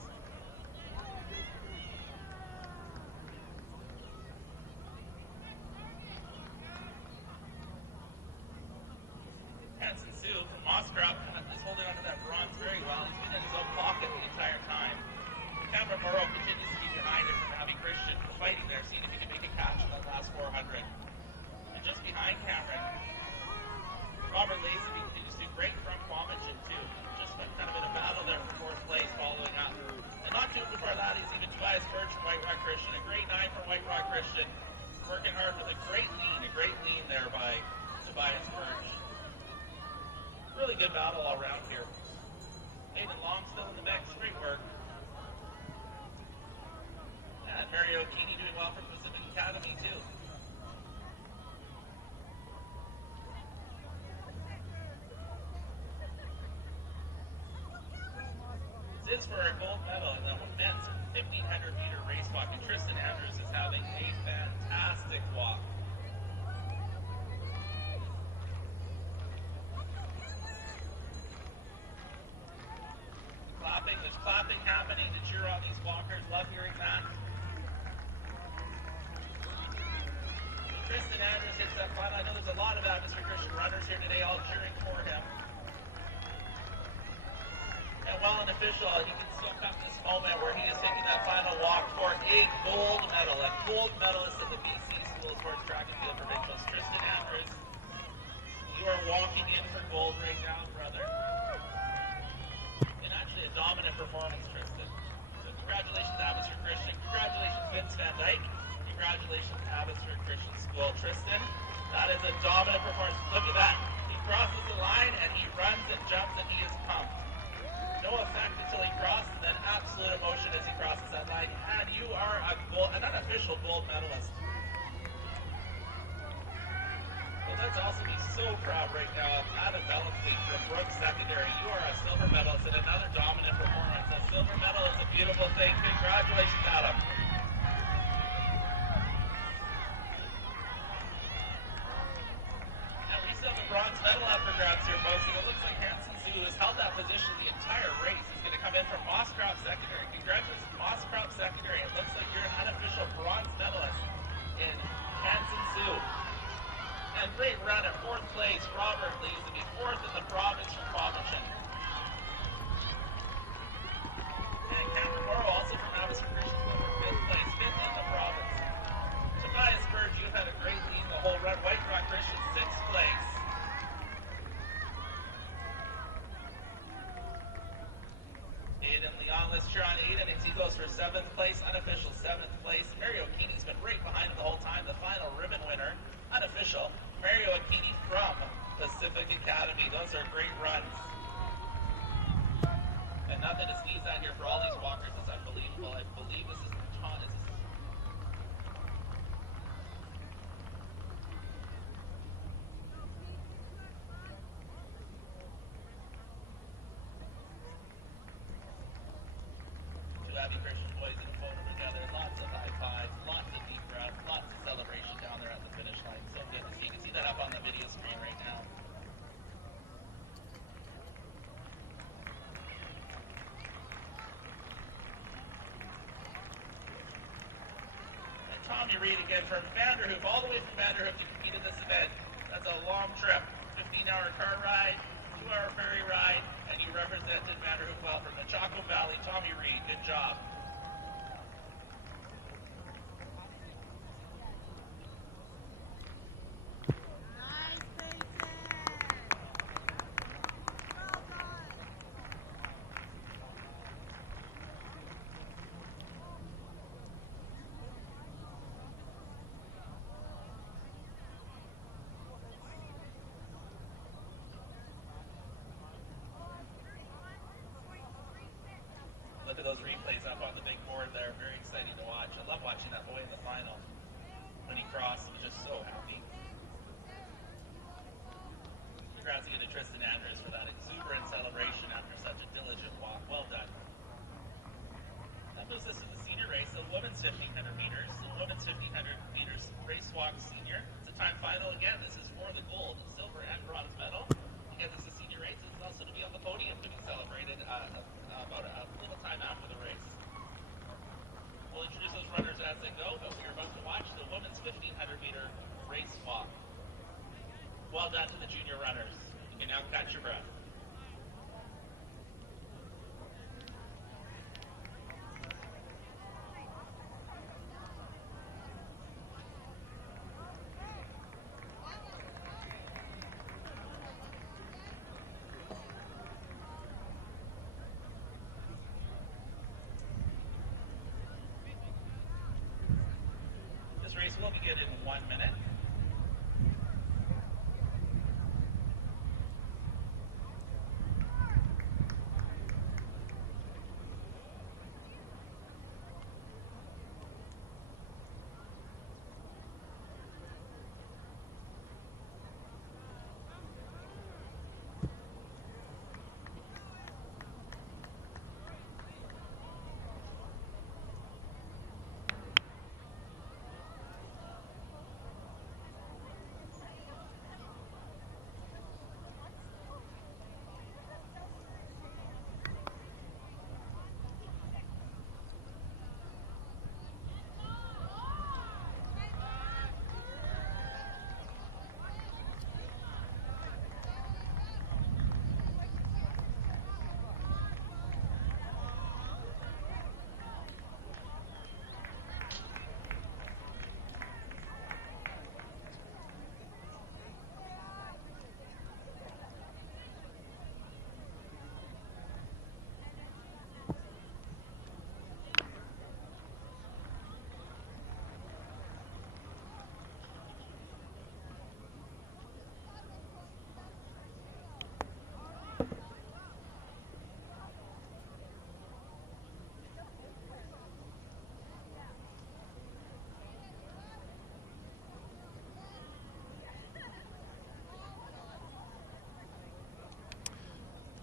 Hanson Sue from Mosscrop is holding on to that bronze very well. He's been in his own pocket the entire time. Cameron Morrow continues to be behind him from Abby Christian, fighting there, seeing if he can make a catch in that last 400. And just behind Cameron, Robert Lazenby continues to do great from Quamagen too. Just been kind of in a battle there for fourth place following up. And not too before that, he's even Tobias Birch from White Rock Christian. A great 9 from White Rock Christian. Working hard with a great lean there by Tobias Birch. Really good battle all around here. Nathan Long still in the mix. Great work. And Mario Keeney doing well from Pacific Academy too. This is for a gold medal in the men's 1500 meter race walk, and Tristan Andrews is having a fantastic walk. There's clapping happening to cheer on these walkers. Love hearing that. Tristan Andrews hits that final. I know there's a lot of Atmosphere Christian runners here today, all cheering for him. And while an official, he can still come to this moment where he is taking that final walk for a gold medal. A gold medalist at the BC School Sports Track and Field Provincials. Tristan Andrews, you are walking in for gold right now, brother. A dominant performance, Tristan. So congratulations, Abbotsford Christian. Congratulations, Vince Van Dyke. Congratulations, Abbotsford Christian School. Tristan, that is a dominant performance. Look at that. He crosses the line and he runs and jumps and he is pumped. No effect until he crosses, and then absolute emotion as he crosses that line. And you are an unofficial gold medalist. Well, let's also be so proud right now of Adam Bellacluz from Brooks Secondary. You are a silver medalist and another dominant performance. A silver medal is a beautiful thing. Congratulations, Adam. And we still have a bronze medal up for grabs here, folks. And it looks like Hanson Sue has held that position the entire race. He's going to come in from Mosscrop Secondary. Congratulations, Mosscrop Secondary. It looks like you're an unofficial bronze medalist in Hanson Sue. And great run at fourth place, Robert Lees to be fourth in the province from Quamagen. And Cameron Morrow, also from Abbotsford Christian School, for fifth place, fifth in the province. Tobias Birch, you've had a great lead the whole run. White Rock Christian, sixth place. Aiden Leon, let's cheer on Aiden as he goes for seventh place, unofficial seventh place. Mario Keeney's been right behind him the whole time, the final ribbon winner. Unofficial, Mario Akini from Pacific Academy. Those are great runs. And nothing to sneeze at here for all these walkers. It's unbelievable. I believe this is two Abbey Christian boys in a photo together. Lots of high fives, lots of deep breaths, lots of celebration down there at the finish line. So good to see. You can see that up on the video screen right now. And Tommy Reed again from Vanderhoof, all the way from Vanderhoof to compete in this event. That's a long trip. 15-hour car ride, 2-hour ferry ride, and you represent represented Vanderhoof well from the Chaco Valley. Tommy Reed, good job. Look at those replays up on the big board there. Very exciting to watch. I love watching that boy in the final. When he crossed, he was just so happy. Congrats again to Tristan Andrews for that exuberant celebration after such a diligent walk. Well done. That moves us to the senior race, the women's 1500 meters. The women's 1500 meters racewalk senior. It's a time final again. This is for the gold, silver, and bronze medal. Again, this is senior race. It's also to be on the podium to be celebrated about a little time after the race. We'll introduce those runners as they go, but we are about to watch the women's 1500 meter race walk. Well done to the junior runners. You can now catch your breath. This race will begin in 1 minute.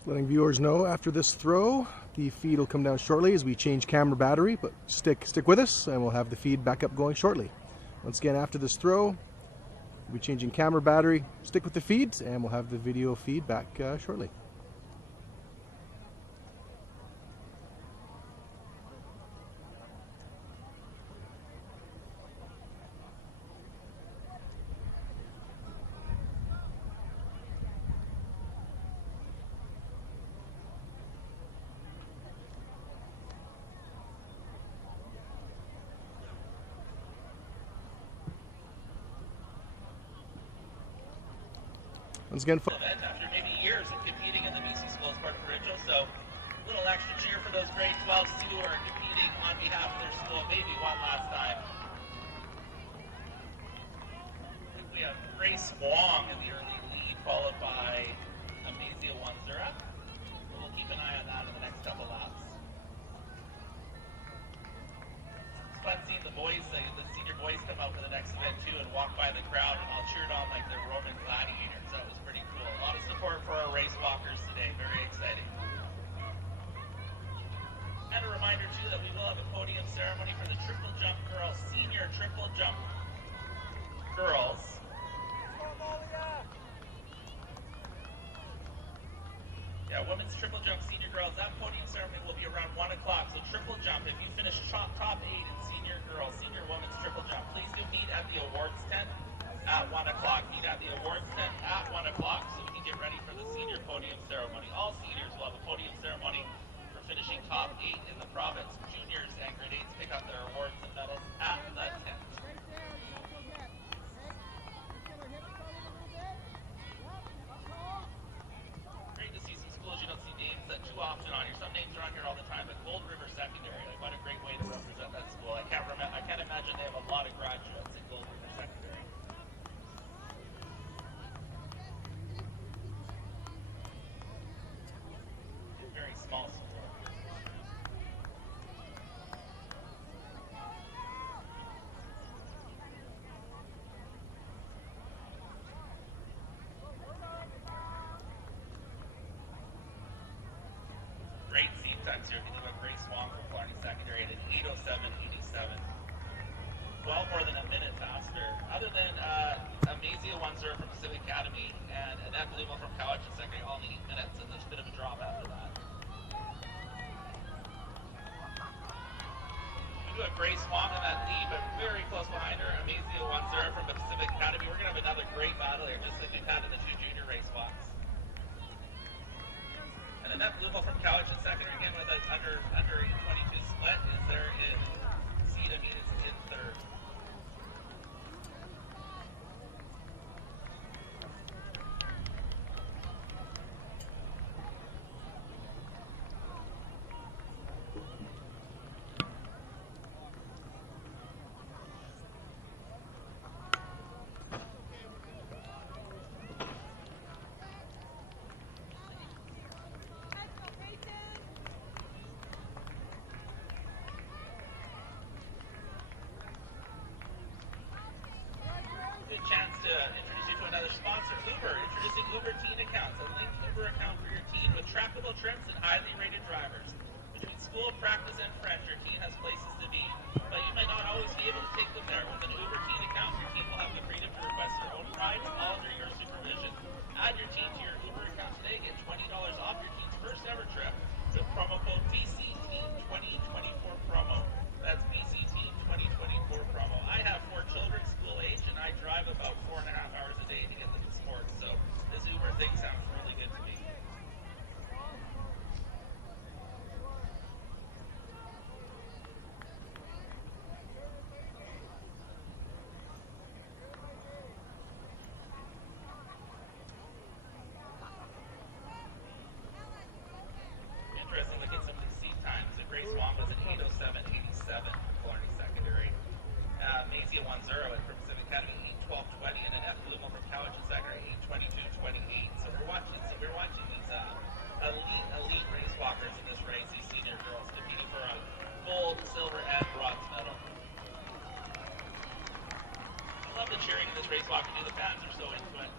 Letting viewers know after this throw, the feed will come down shortly as we change camera battery, but stick with us and we'll have the feed back up going shortly. Once again, after this throw, we'll be changing camera battery, stick with the feeds, and we'll have the video feed back shortly. Once again, After maybe years of competing in the BC Schools Park Provincial, so a little extra cheer for those grade 12s who are competing on behalf of their school, maybe one last time. We have Grace Wong in the early lead, followed by Amazia Wanzura. We'll keep an eye on that in the next couple laps. It's fun seeing the boys, the senior boys come out for the next event too and walk by the crowd and all cheered on like they're Roman gladiators. That was pretty cool. A lot of support for our race walkers today. Very exciting. And a reminder too that we will have a podium ceremony for the triple jump girls, senior triple jump girls. Yeah, women's triple jump senior girls. That podium ceremony will be around 1 o'clock. So triple jump, if you finish top 8 in senior girls, senior women's triple jump, please do meet at the awards tent at 1 o'clock. Meet at the awards tent at 1 o'clock so we can get ready for the senior podium ceremony. All seniors will have a podium option on here. Some names are on here all the time, but Gold River Secondary, like what a great way to represent that school. I can't imagine they have a lot of graduates in Gold River Secondary. A very small school. Great seat times here. If you think about racewalk from Clarny Secondary at an 8:07.87. Well more than a minute faster. Other than Amazia 1-0 from Pacific Academy and Annette Blumo from College Secondary, all in 8 minutes, and there's a bit of a drop after that. We do have Grace Wong in that lead, but very close behind her. Amazia 1-0 from the Pacific Academy. We're going to have another great battle here, just like we've had in the 2 junior racewalks. And Annette Blumo from College and Secondary again with an under 22 split is there in seed. I mean, it's in third. Good chance to introduce you to another sponsor, Uber. Introducing Uber Teen Accounts, a linked Uber account for your teen with trackable trips and highly rated drivers. Between school, practice, and friends, your teen has places to be, but you might not always be able to take them there. With an Uber Teen account, your teen will have the freedom to request their own rides, all under your supervision. Add your teen to your Uber account today. Get $20 off your teen's first ever trip with promo code BCTeen2024 promo. That's BCTeen2024 promo. I have 4 children, school age, and I drive about 4.5 hours a day to get them to sports. So this Uber thing sounds really good to me. Interesting, look at some of the seat times. So Grace Wong was at 8:07.87 for Clarny Secondary. Mazia 1-0 from Pacific Academy 8:12.20, and Annette Blumo from College and Secondary 8:22.28. So we're watching these elite race walkers in this race, these senior girls competing for a gold, silver, and bronze medal. I love the cheering in this race walk. The fans are so into it.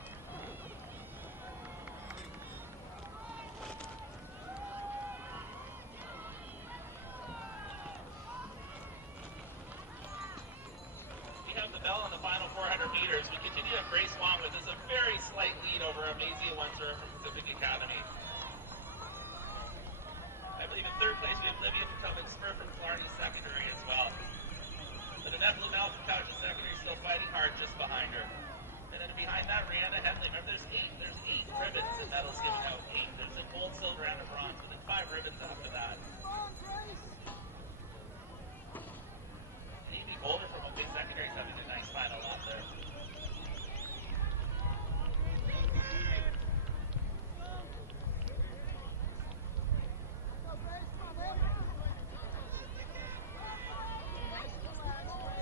We have the bell on the final 400 meters. We continue to have Grace Wong with us a very slight lead over Amazia 1-0 from Pacific Academy. I believe in third place we have Livia Potomac-Spur from Clarny Secondary as well. But Annette Blumo from College and Secondary still fighting hard just behind her. And then behind that, Rihanna Henley. Remember, there's eight ribbons and medals given out. 8. There's a gold, silver, and a bronze, but then 5 ribbons after that. Amy Boulder from Oak Bay Secondary is having a nice final out there.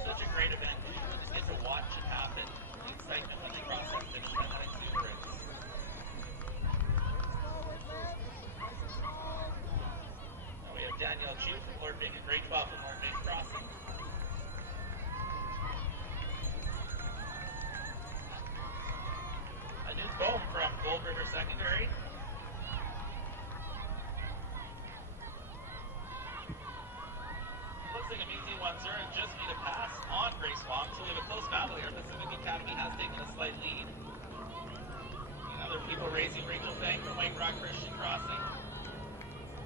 Such a great event. You just get to watch it happen. The excitement when they cross that finish line, that exuberance. Now we have Danielle Chu from Lord Big, a grade 12 from Lord Big Crossing. A new foam from Gold River Secondary. Looks like Amazia 1-0 just need a pass on Grace Wong, so we have a close battle here. Pacific Academy has taken a slight lead. And other people racing, Rachel Fang from White Rock Christian Crossing.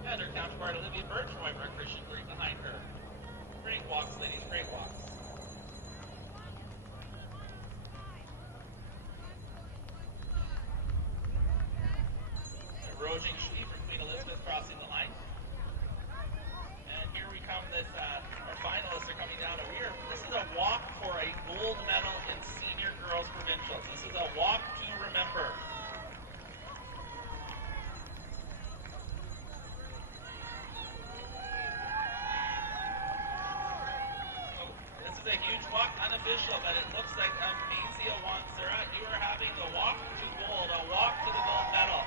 And her counterpart Olivia Birch from White Rock Christian right behind her. Great walks, ladies, great walks. Rojing Shui from Queen Elizabeth crossing the line. And here we come, our finalists are coming down. This is a walk for a gold medal in senior girls provincials. This is a walk to remember. is a huge walk, unofficial, but it looks like Amazia Wansura. You are having the walk to gold, a walk to the gold medal.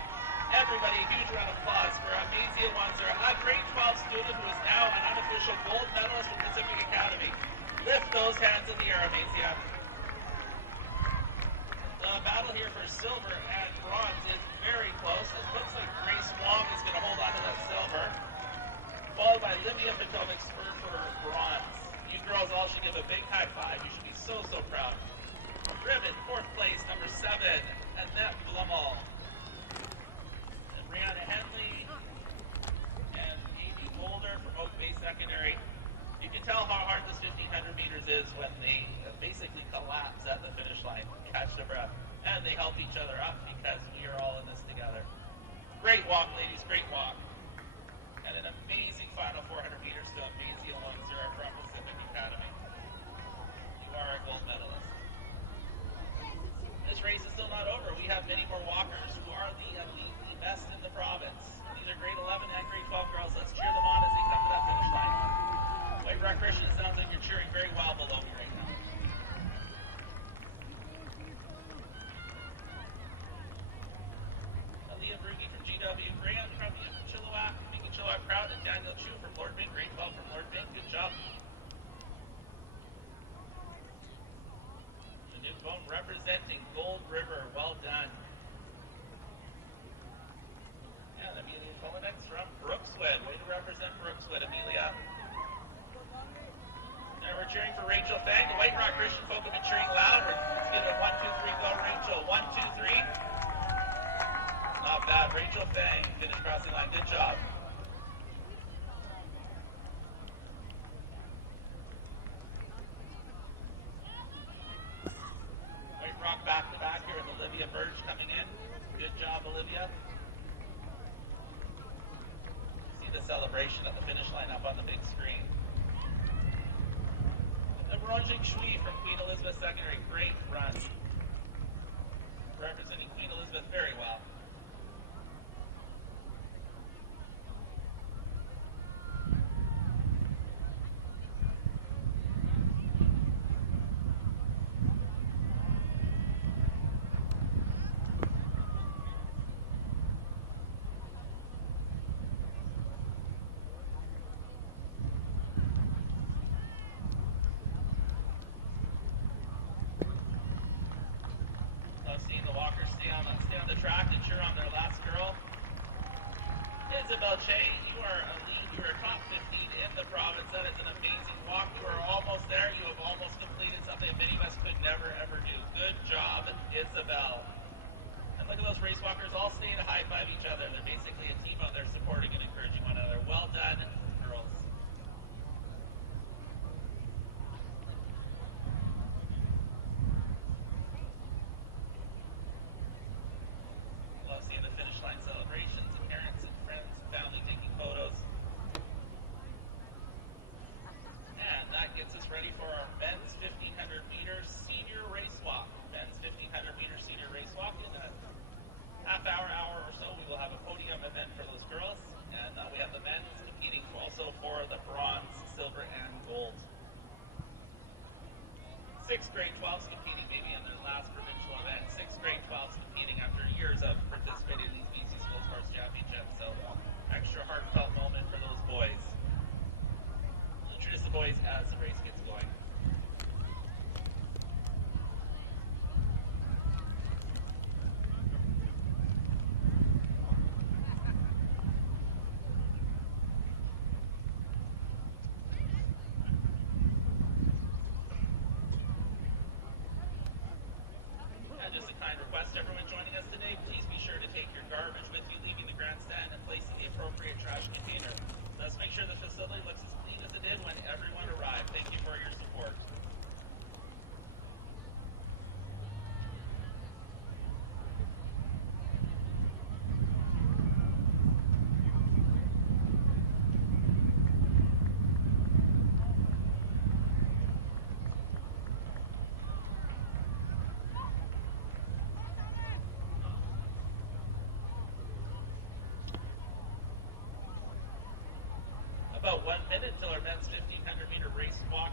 Everybody, a huge round of applause for Amazia Wansura, a grade 12 student who is now an unofficial gold medalist with Pacific Academy. Lift those hands in the air, Amazia. The battle here for silver and bronze is very close. It looks like Grace Wong is going to hold on to that silver, followed by Livia Petrovic-Spur for bronze. You girls all should give a big high five. You should be so, so proud. Ribbon, 4th place, number 7, Annette Blummel. And Brianna Henley and Amy Boulder from Oak Bay Secondary. You can tell how hard this 1,500 meters is when they basically collapse at the finish line, catch their breath, and they help each other up because we are all in this together. Great walk, ladies, great walk. And an amazing final 400 meters to Amazia Wansura from Pacific Academy. You are a gold medalist. This race is still not over. We have many more walkers who are the elite, the best in the province. These are grade 11 and grade 12 girls. Let's cheer them on as they come to that finish line. White Rock Christian, it sounds like you're cheering very well below me right now. Aaliyah Brugge from GW Graham from the Chilliwack, making Chilliwack proud, and Daniel Chu from Lord Byng, grade 12 from Lord Byng. Good job. The new bone representing Gold River. Well done. And Amelia Kolonex from Brookswood. Way to represent Brookswood, Amelia. And we're cheering for Rachel Fang. The White Rock Christian folk have been cheering loud. Let's give it 1, 2, 3, go Rachel. 1, 2, 3. Not bad. Rachel Fang finished crossing line. Good job. White Rock back to back here with Olivia Burge coming in. Good job, Olivia. See the celebration at the finish line up on the big screen. And Rojing Shui from Queen Elizabeth Secondary. Great run. Representing Queen Elizabeth very well. Seeing the walkers stay on the track and cheer on their last girl. Isabel Che, you are elite. You are top 15 in the province. That is an amazing walk. You are almost there. You have almost completed something many of us could never, ever do. Good job, Isabel. And look at those race walkers all staying to high five each other. They're basically a team out there supporting and encouraging one another. Well done, girls. Love seeing the finish line celebrations and parents and friends and family taking photos. And that gets us ready for our men's 1,500 meter senior race walk. Men's 1,500 meter senior race walk. In a half hour or so, we will have a podium event for those girls. And we have the men's competing also for the bronze, silver, and gold. 6th grade 12s competing maybe in their last provincial event. 6th grade 12s competing after years of participating in these BC School Sports Championships. So extra heartfelt moment for those boys. We'll introduce the boys as the race gets going. Just a kind request to everyone joining us today, please be sure to take your garbage with you leaving the grandstand and place in the appropriate trash container. Let's make sure the facility looks as clean as it did when everyone arrived. Thank you for your support. About 1 minute till our men's 1,500 meter race walk